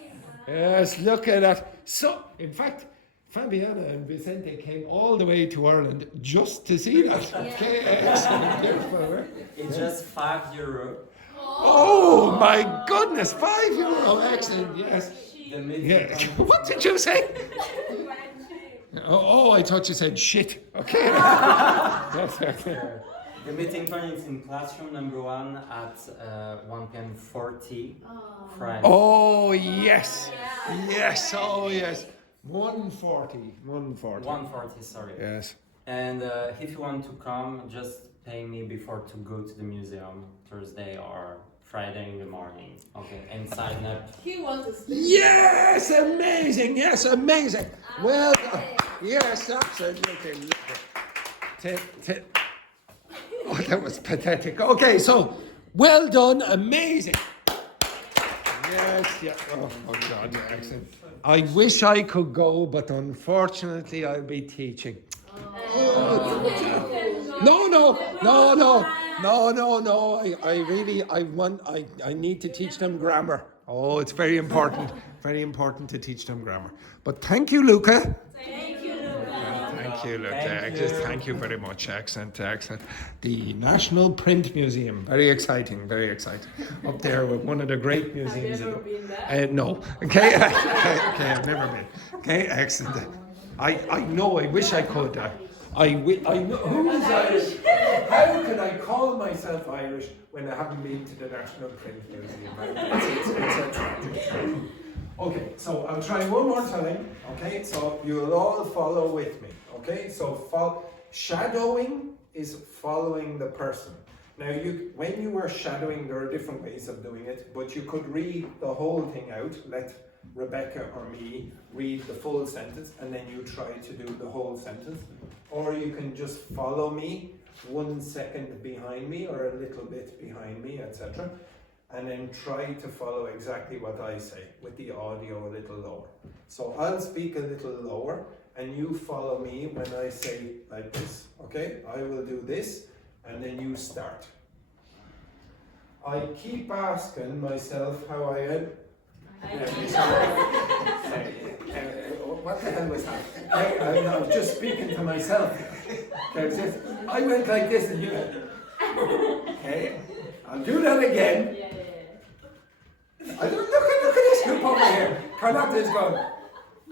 Yes, look at that. So, in fact, Fabiana and Vicente came all the way to Ireland just to see that. Okay, excellent. Beautiful. It's just €5. Oh my goodness, €5. Excellent, yes. The meeting Yeah. What did you say? Oh, I thought you said shit. Okay. That's okay. The meeting point is in classroom number 1 at 1 p.m. 40 Friday. Oh yes. Yes, oh yes. 140. 1:40, sorry. Yes. And if you want to come, just pay me before to go to the museum Thursday or Friday in the morning. Okay, and sign up. He wants to speak. Yes, amazing. Yes, amazing. Well done. Yes, absolutely. Oh, that was pathetic. Okay, so well done, amazing. Yes, yeah. Oh God, yeah, excellent. I wish I could go, but unfortunately, I'll be teaching. No. I need to teach them grammar. Oh, it's very important to teach them grammar. But thank you, Luca. Thank you, Luca. Thank you, Luca. Thank you. Thank you very much. Excellent. The National Print Museum. Very exciting. Up there with one of the great museums. Have you ever been there? No. Okay, I've never been. Okay, excellent. I know, I wish I could. I know. Who is Irish? How could I call myself Irish when I haven't been to the National Print Museum? It's okay, so I'll try one more time. Okay, so you'll all follow with me. Okay, so shadowing is following the person. Now, when you are shadowing, there are different ways of doing it, but you could read the whole thing out. Let Rebecca or me read the full sentence, and then you try to do the whole sentence. Or you can just follow me 1 second behind me or a little bit behind me, etc. And then try to follow exactly what I say with the audio a little lower. So I'll speak a little lower and you follow me when I say like this, okay? I will do this and then you start. I keep asking myself how I am. What the hell was that? I was just speaking to myself. I went like this and you went. Okay, I'll do that again. I don't, look at this group over here. Carlotta is going,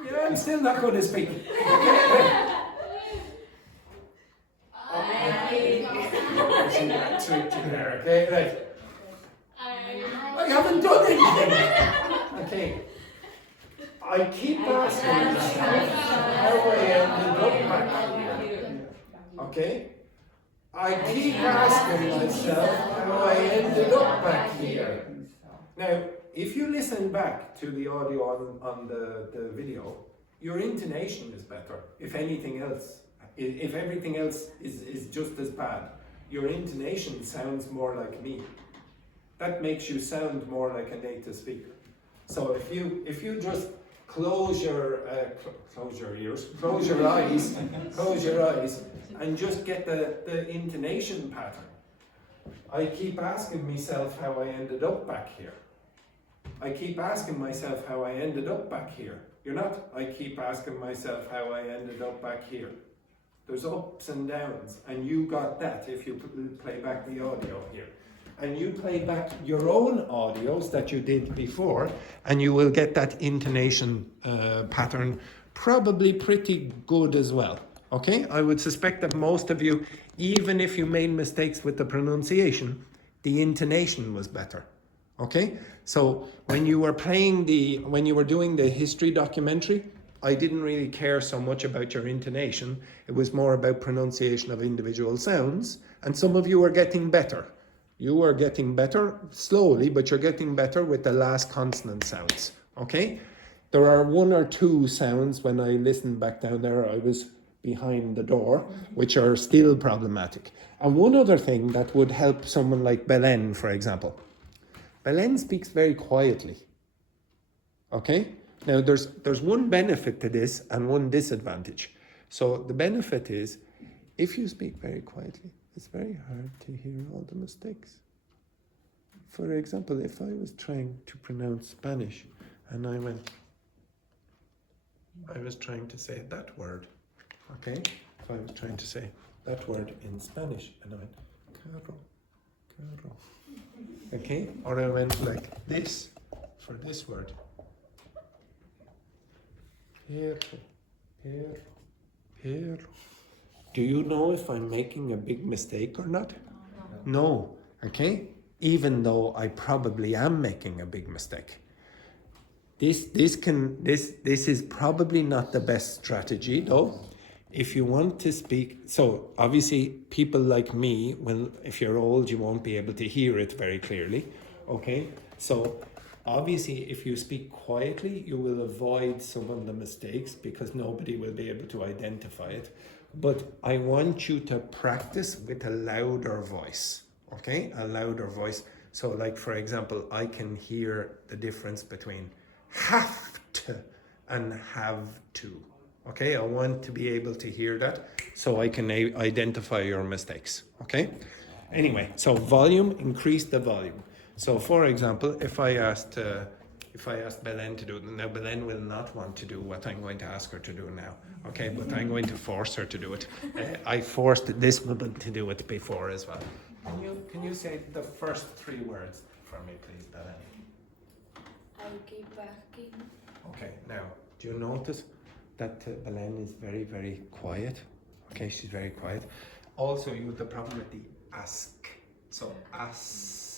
yeah, I'm still not going to speak. Okay, right. I haven't done anything. Okay. I keep asking myself how I ended up back here. Okay? I keep asking myself how I ended up back here. Now, if you listen back to the audio on the video, your intonation is better, if anything else. If everything else is just as bad, your intonation sounds more like me. That makes you sound more like a native speaker. So if you just close your ears, close your eyes, and just get the intonation pattern. I keep asking myself how I ended up back here. I keep asking myself how I ended up back here. You're not, I keep asking myself how I ended up back here. There's ups and downs, and you got that if you play back the audio here. And you play back your own audios that you did before, and you will get that intonation pattern probably pretty good as well. Okay? I would suspect that most of you, even if you made mistakes with the pronunciation, the intonation was better. Okay? So when you were doing the history documentary, I didn't really care so much about your intonation. It was more about pronunciation of individual sounds, and some of you are getting better. You are getting better slowly, but you're getting better with the last consonant sounds, okay? There are one or two sounds when I listened back down there, I was behind the door, which are still problematic. And one other thing that would help someone like Belen, for example. Belen speaks very quietly, okay? Now, there's one benefit to this and one disadvantage. So the benefit is, if you speak very quietly, it's very hard to hear all the mistakes. For example, if I was trying to pronounce Spanish and I was trying to say that word, okay? If I was trying to say that word in Spanish and I went, carro, okay? Or I went like this for this word. Perro. Do you know if I'm making a big mistake or not? No. Okay? Even though I probably am making a big mistake. This is probably not the best strategy though. If you want to speak, so obviously people like me, if you're old, you won't be able to hear it very clearly. Okay? So obviously, if you speak quietly, you will avoid some of the mistakes because nobody will be able to identify it. But I want you to practice with a louder voice, okay? A louder voice. So like, for example, I can hear the difference between have to and have to, okay? I want to be able to hear that so I can identify your mistakes, okay? Anyway, so volume, increase the volume. So for example, if I asked Belen to do it, now Belen will not want to do what I'm going to ask her to do now, okay? But I'm going to force her to do it. I forced this woman to do it before as well. Can you say the first three words for me, please, Belen? I keep asking. Okay, now, do you notice that Belen is very, very quiet? Okay, she's very quiet. Also, you have the problem with the ask. So, ask.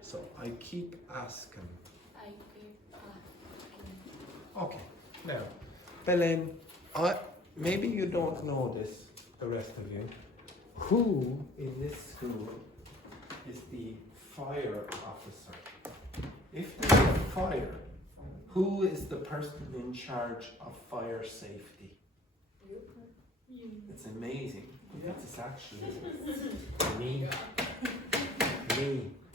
So I keep asking. Okay, now, Belen, maybe you don't know this, the rest of you. Who in this school is the fire officer? If there's a fire, who is the person in charge of fire safety? It's amazing. It's actually me.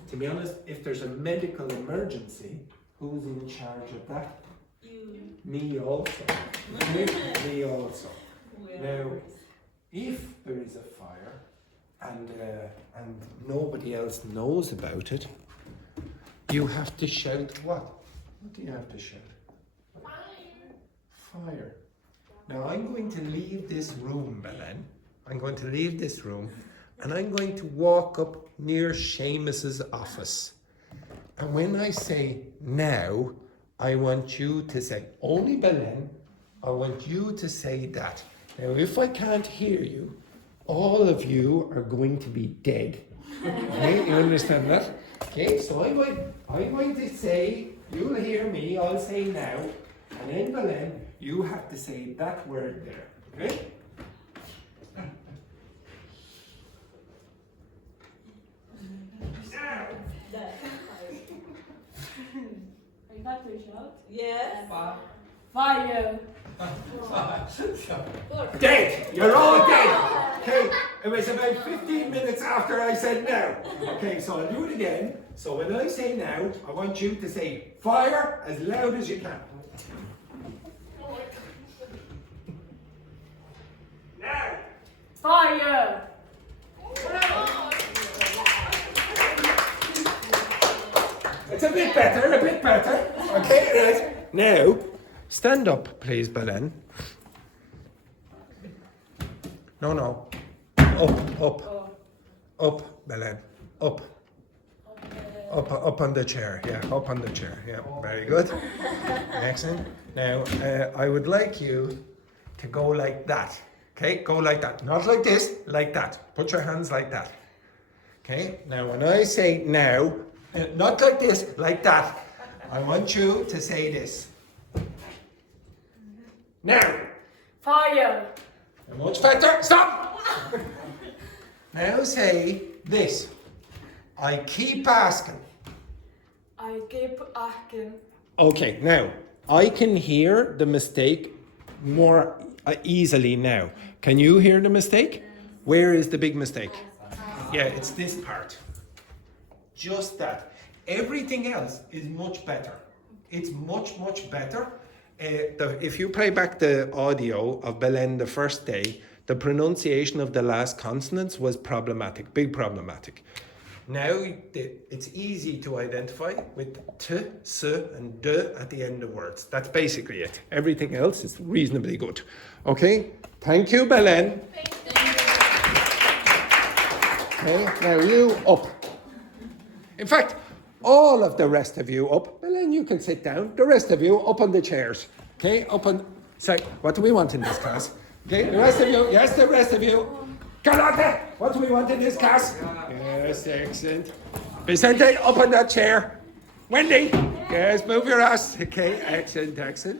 To be honest, if there's a medical emergency, who's in charge of that? You. Me also. Me also. Now, if there is a fire and nobody else knows about it, you have to shout what? What do you have to shout? Fire. Now I'm going to leave this room, Belen. I'm going to leave this room and I'm going to walk up near Seamus's office. And when I say now, I want you to say, only Belen, I want you to say that. Now if I can't hear you, all of you are going to be dead. Okay, you understand that? Okay, so I'm going to say, you'll hear me, I'll say now, and then Belen, you have to say that word there, okay? Now! Are you back to shout? Yes. Fire! Dead! You're all dead! Okay, it was about 15 minutes after I said now. Okay, so I'll do it again. So when I say now, I want you to say fire as loud as you can. Now! Fire! It's a bit better, a bit better. Okay, right. Now, stand up, please, Belen. No. Up, Belen. Up on the chair. Yeah, up on the chair. Yeah, very good. Excellent. Now, I would like you to go like that. Okay, go like that. Not like this, like that. Put your hands like that. Okay, now when I say now, not like this, like that, I want you to say this. Now. Fire! Much better. Stop. Now say this. I keep asking. I keep asking. Okay, now I can hear the mistake more easily now. Can you hear the mistake? Where is the big mistake? Yeah, it's this part. Just that. Everything else is much better. It's much better. If you play back the audio of Belen the first day, the pronunciation of the last consonants was problematic, big problematic. Now it's easy to identify with t, s, and d at the end of words. That's basically it. Everything else is reasonably good. Okay? Thank you, Belen. Okay, now you up. In fact, all of the rest of you up. Belen, you can sit down. The rest of you up on the chairs. Okay, up on. So, what do we want in this class? Okay, the rest of you. Yes, the rest of you. Carlotta, what do we want in this class? Yes, excellent. Vicente, up on that chair. Wendy, yes, move your ass. Okay, excellent.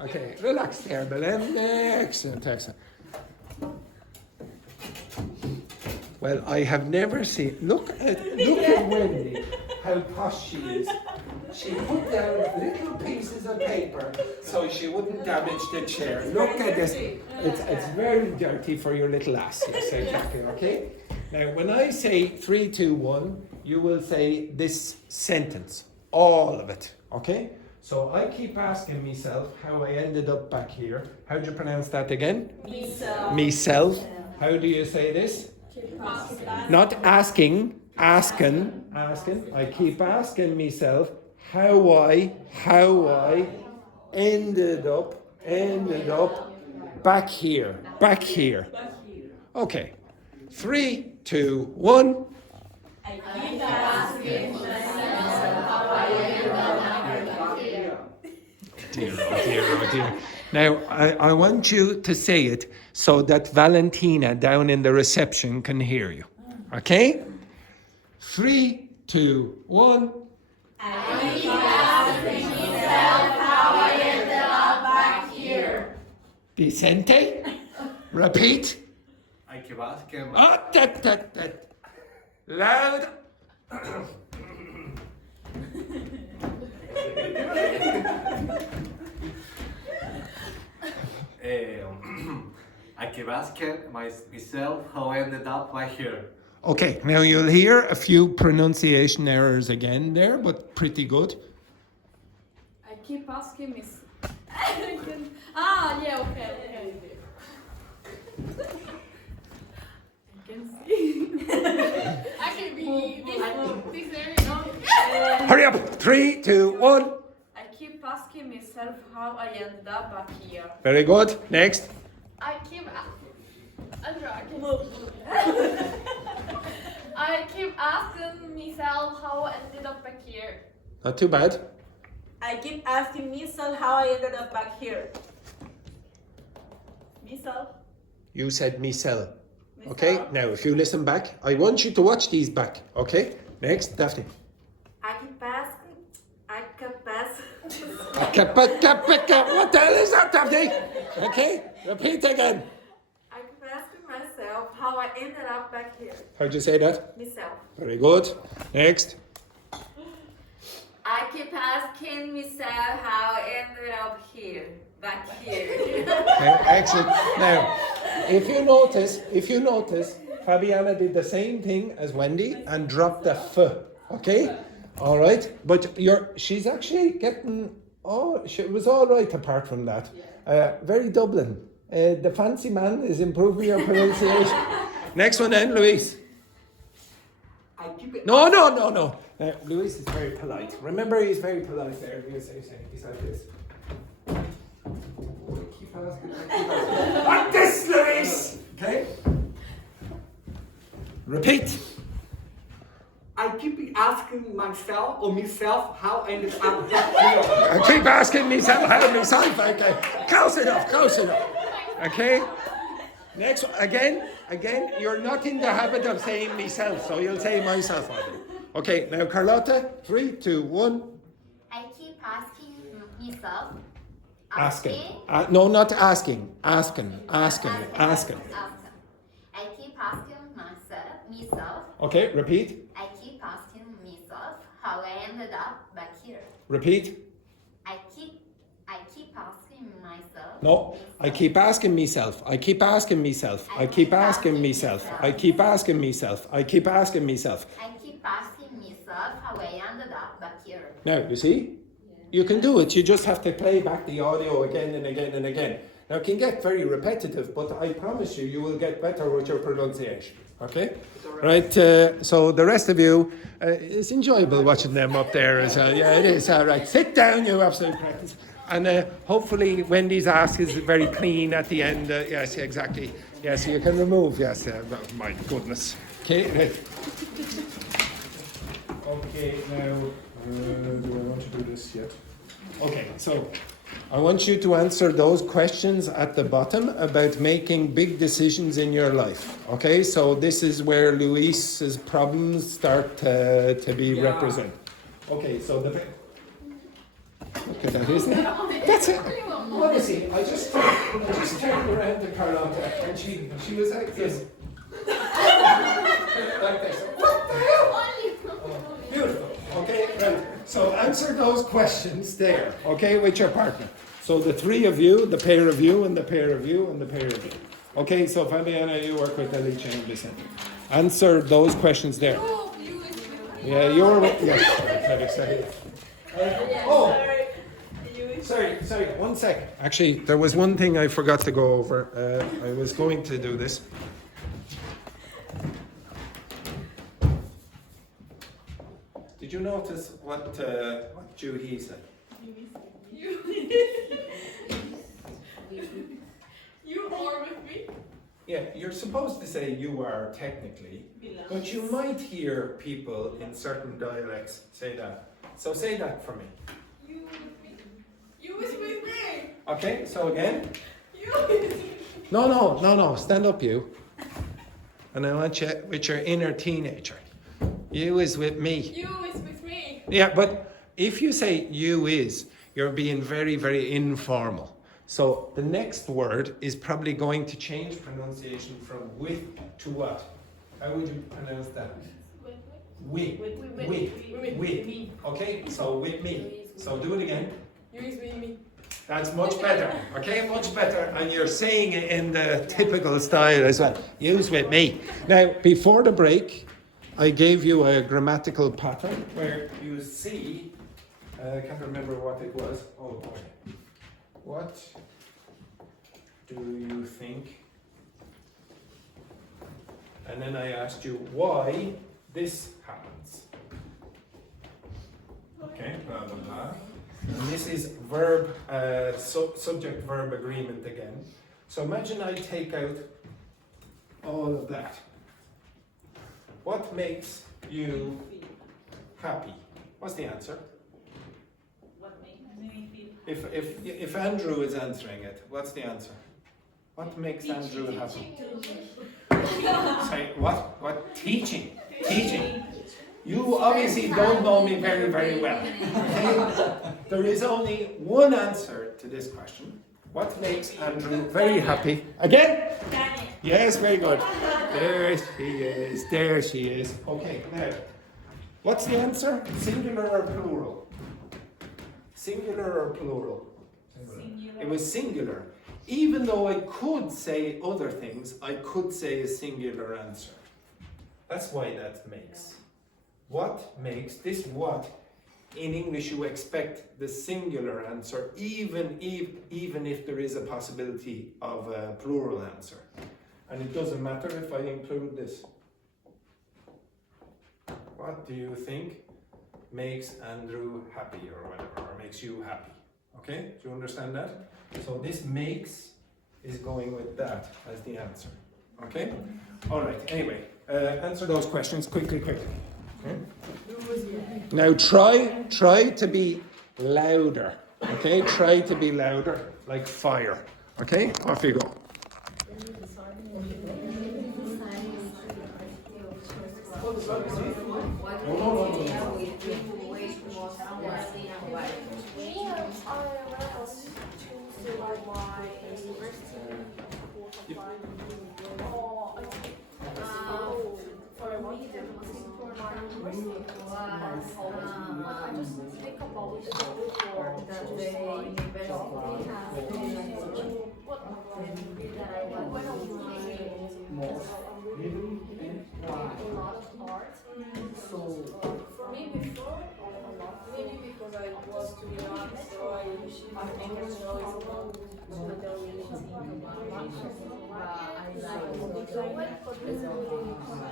Okay, relax there, Belen. Excellent. Well, I have never seen. Look at Wendy, how posh she is. She put down little pieces of paper so she wouldn't damage the chair. Look at this. It's very dirty for your little ass. Yes, exactly. Okay. Now, when I say 3, 2, 1, you will say this sentence, all of it. Okay. So I keep asking myself how I ended up back here. How do you pronounce that again? Myself. How do you say this? Not asking, asking. I keep asking myself how I ended up back here. Okay. 3, 2, 1. I keep asking myself how I ended up here. Dear. Now, I want you to say it so that Valentina down in the reception can hear you. Okay? 3, 2, 1. I keep asking myself how I ended up back here. Vicente? Repeat. I keep asking. That. Loud. I keep asking myself how I ended up right here. Okay, now you'll hear a few pronunciation errors again there, but pretty good. I keep asking myself. Okay. can see. I can be this area, no? Hurry up! 3, 2, 1. I keep asking myself how I ended up back here. Very good. Next. I keep I keep asking myself how I ended up back here. Not too bad. I keep asking myself how I ended up back here. Myself. You said me cell. Okay, now if you listen back, I want you to watch these back. Okay, next, Daphne. I keep asking. What the hell is that, Daphne? Okay, repeat again. I keep asking myself how I ended up back here. How'd you say that? Myself. Very good. Next. I keep asking myself how I ended up here. Back here. Okay, excellent. Now, if you notice, Fabiana did the same thing as Wendy and dropped the f. Okay, all right. But she's actually getting. It was all right apart from that. Very Dublin. The fancy man is improving your pronunciation. Next one then, Louise. I keep it. No. Louise is very polite. Remember, he's very polite there. He's like this. Keep asking. Like this, Louise! Okay? Repeat. I keep asking myself how I ended up back here. I keep asking myself how myself. Okay. Close enough. Okay? Next one. Again, you're not in the habit of saying myself, so you'll say myself. Okay, now Carlotta, 3, 2, 1. I keep asking myself. Asking. No, not asking. Asking. I keep asking myself. Okay, repeat. I keep asking myself how I ended up back here. Repeat. I keep asking myself. No, I keep asking myself. I keep asking myself. I keep asking myself. I keep asking myself. I keep asking myself. I keep asking myself how I ended up back here. Now, you see? You can do it. You just have to play back the audio again and again and again. Now, it can get very repetitive, but I promise you will get better with your pronunciation. Okay? Right, so the rest of you, it's enjoyable watching them up there as well. Yeah, it is. All right, sit down, you absolute practice. And hopefully Wendy's ask is very clean at the end. Yes, exactly. Yes, you can remove. Yes, my goodness. Okay, right. Okay, now, do I want to do this yet? Okay, so I want you to answer those questions at the bottom about making big decisions in your life. Okay, so this is where Luis's problems start to be represented. Okay, so look at that, isn't it? That's it. Honestly, I just turned around to Carlotta and she was like this. Like this. What the hell? Oh, beautiful. Okay, right. So answer those questions there, okay, with your partner. So the three of you, the pair of you, and the pair of you, and the pair of you. Okay, so Fabiana, you work with Alicia and listen. Answer those questions there. Yeah, you're. Yes. Sorry, 1 sec. Actually, there was one thing I forgot to go over. I was going to do this. Did you notice what Judy said? You are with me? Yeah, you're supposed to say you are technically, but you might hear people in certain dialects say that. So say that for me. You with me? You is with me? Okay, so again. You is with me? No, stand up you. And I want you with your inner teenager. You is with me. You is with me. Yeah, but if you say you is, you're being very, very informal. So the next word is probably going to change pronunciation from with to what? How would you pronounce that? We. Okay, so with me. So do it again. You is with me. That's much better. Okay, much better. And you're saying it in the typical style as well. Use with me. Now, before the break, I gave you a grammatical pattern where you see, I can't remember what it was. Oh boy. What do you think and then I asked you why this happens. Okay, blah blah blah. And this is verb, subject-verb agreement again. So imagine I take out all of that. What makes you happy? What's the answer? What makes me feel If Andrew is answering it, what's the answer? What makes Andrew happy? Say what? What? Teaching. Teaching. You obviously don't know me very, very well. Okay? There is only one answer to this question. What makes Andrew very happy? Again? Yes, very good. There she is. There she is. Okay, now, what's the answer? Singular or plural? Singular or plural? singular. It was singular. Even though I could say other things, I could say a singular answer. That's why that makes. What makes this what? In English you expect the singular answer even if there is a possibility of a plural answer. And it doesn't matter if I include this. What do you think makes Andrew happy or whatever, or makes you happy? Okay, do you understand that? So this makes is going with that as the answer. Okay? Alright, anyway, answer those questions quickly. Okay? Now try to be louder. Okay? Try to be louder, like fire. Okay? Off you go. For me before, maybe because I was too young, so I make a choice about what I really think about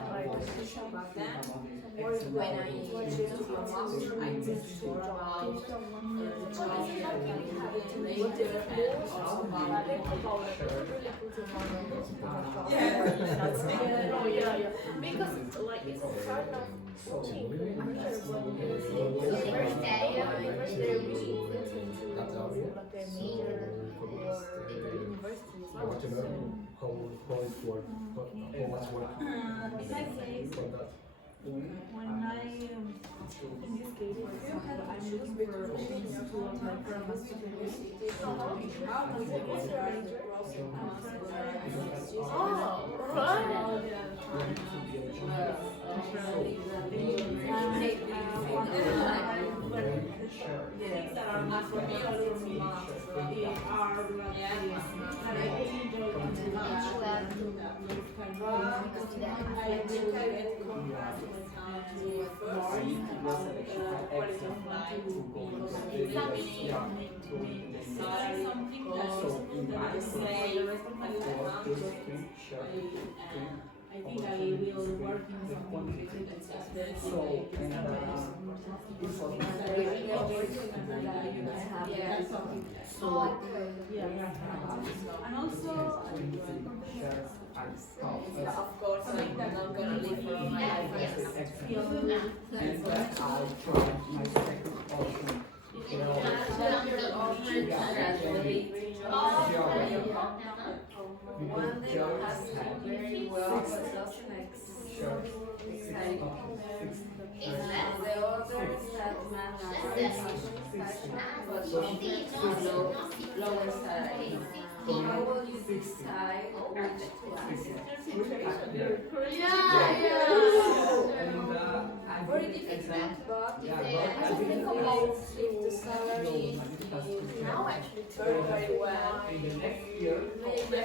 I back then. When I went to a master, I was sure about the job later and also about because like it's kind of When I, in this case, for example, I'm looking for things to apply for a master's degree. Things that are not for me or for me are that I really enjoy to I think I get compared to quality of life something that I say the rest of my life. I think I will work in something that's just very and also of course, I'm not gonna live for all my life. And then I tried my second option. One that has very well, but doesn't excite. The others that but lower salary. How will you decide which to answer? Very difficult, but I think about if the salary is now actually very well. In the next year, Maybe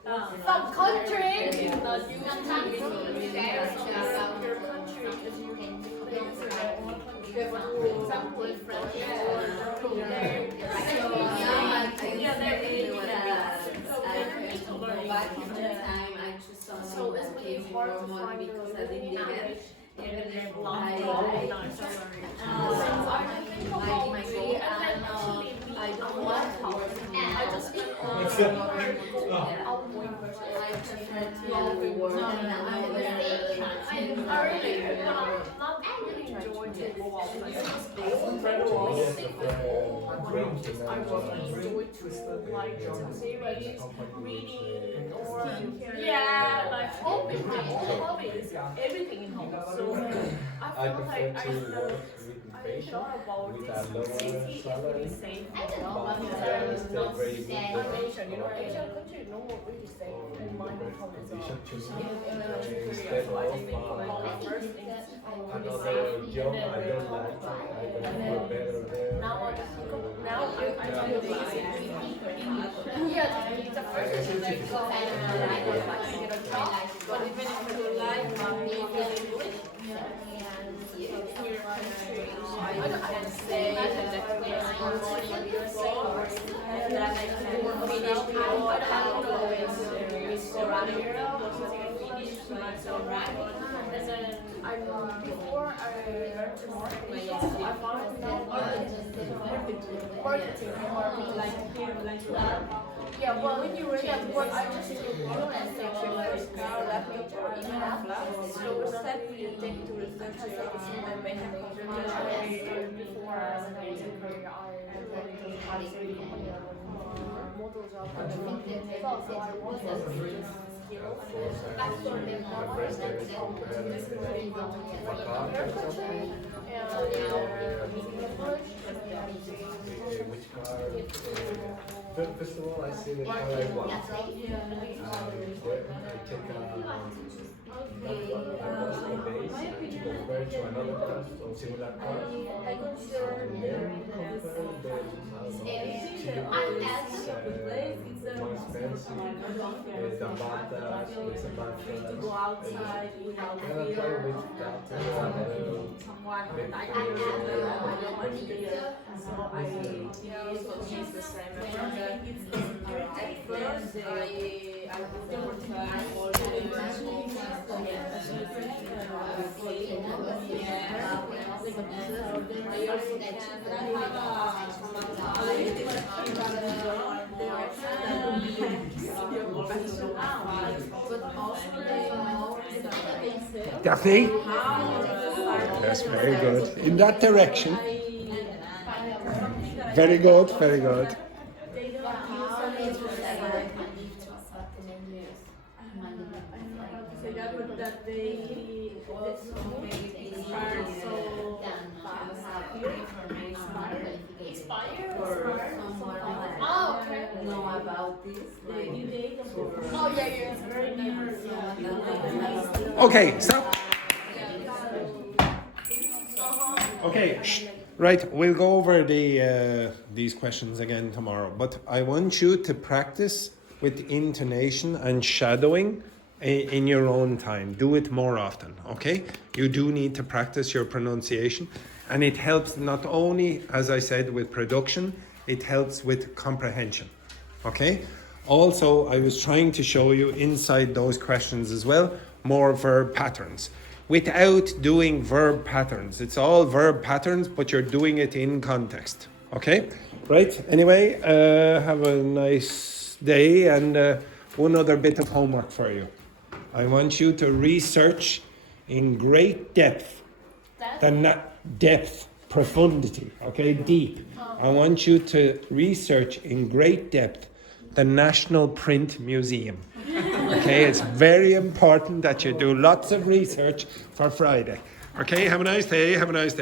I some country. Not you. Sometimes you share some about your country because you can for example, French or So it's really hard to find because I didn't get it. I don't want to. I just yeah, like hobbies, everything in home. So I I feel prefer like to work with the face thought about with this. a lower City is salary, really safe. but still very good Asian, Asian country, no one really safe in my home as well. condition to me. So Instead I think of first things another job I don't like, I can feel better there. now I feel lazy. Yeah, the first thing is like go and get a job, but even if you like English, I can say that yes, I'm working with yourself, and that I can finish I don't always restaurant here, finish myself right. And then before I learned to marketing, I found out marketing like yeah, well, when you read that word, I just took one and section first now, left me to enough. So step you take to research and may have before when I was in Korea, I worked in model job and so I wanted skills. Which car? First of all, I see the car I want. I take a base and compare to another car or similar car. And then compare the more expensive, the bad, it's a bad To go outside without and I try fear. with that Someone I so I also use the same at first I would try all the Daphne? Yes, very good. In that direction. Very good, very good. That they also inspired so inspired oh okay Know about this. oh yeah it's very nice. Okay, stop. Okay, right, we'll go over these questions again tomorrow, but I want you to practice with intonation and shadowing in your own time. Do it more often, okay? You do need to practice your pronunciation, and it helps not only, as I said, with production, it helps with comprehension, okay? Also, I was trying to show you inside those questions as well, more verb patterns. Without doing verb patterns. It's all verb patterns, but you're doing it in context. Okay? Right? Anyway, have a nice day, and one other bit of homework for you. I want you to research in great depth. Depth, profundity, okay? Deep. I want you to research in great depth the National Print Museum. Okay, it's very important that you do lots of research for Friday. Okay, have a nice day, have a nice day.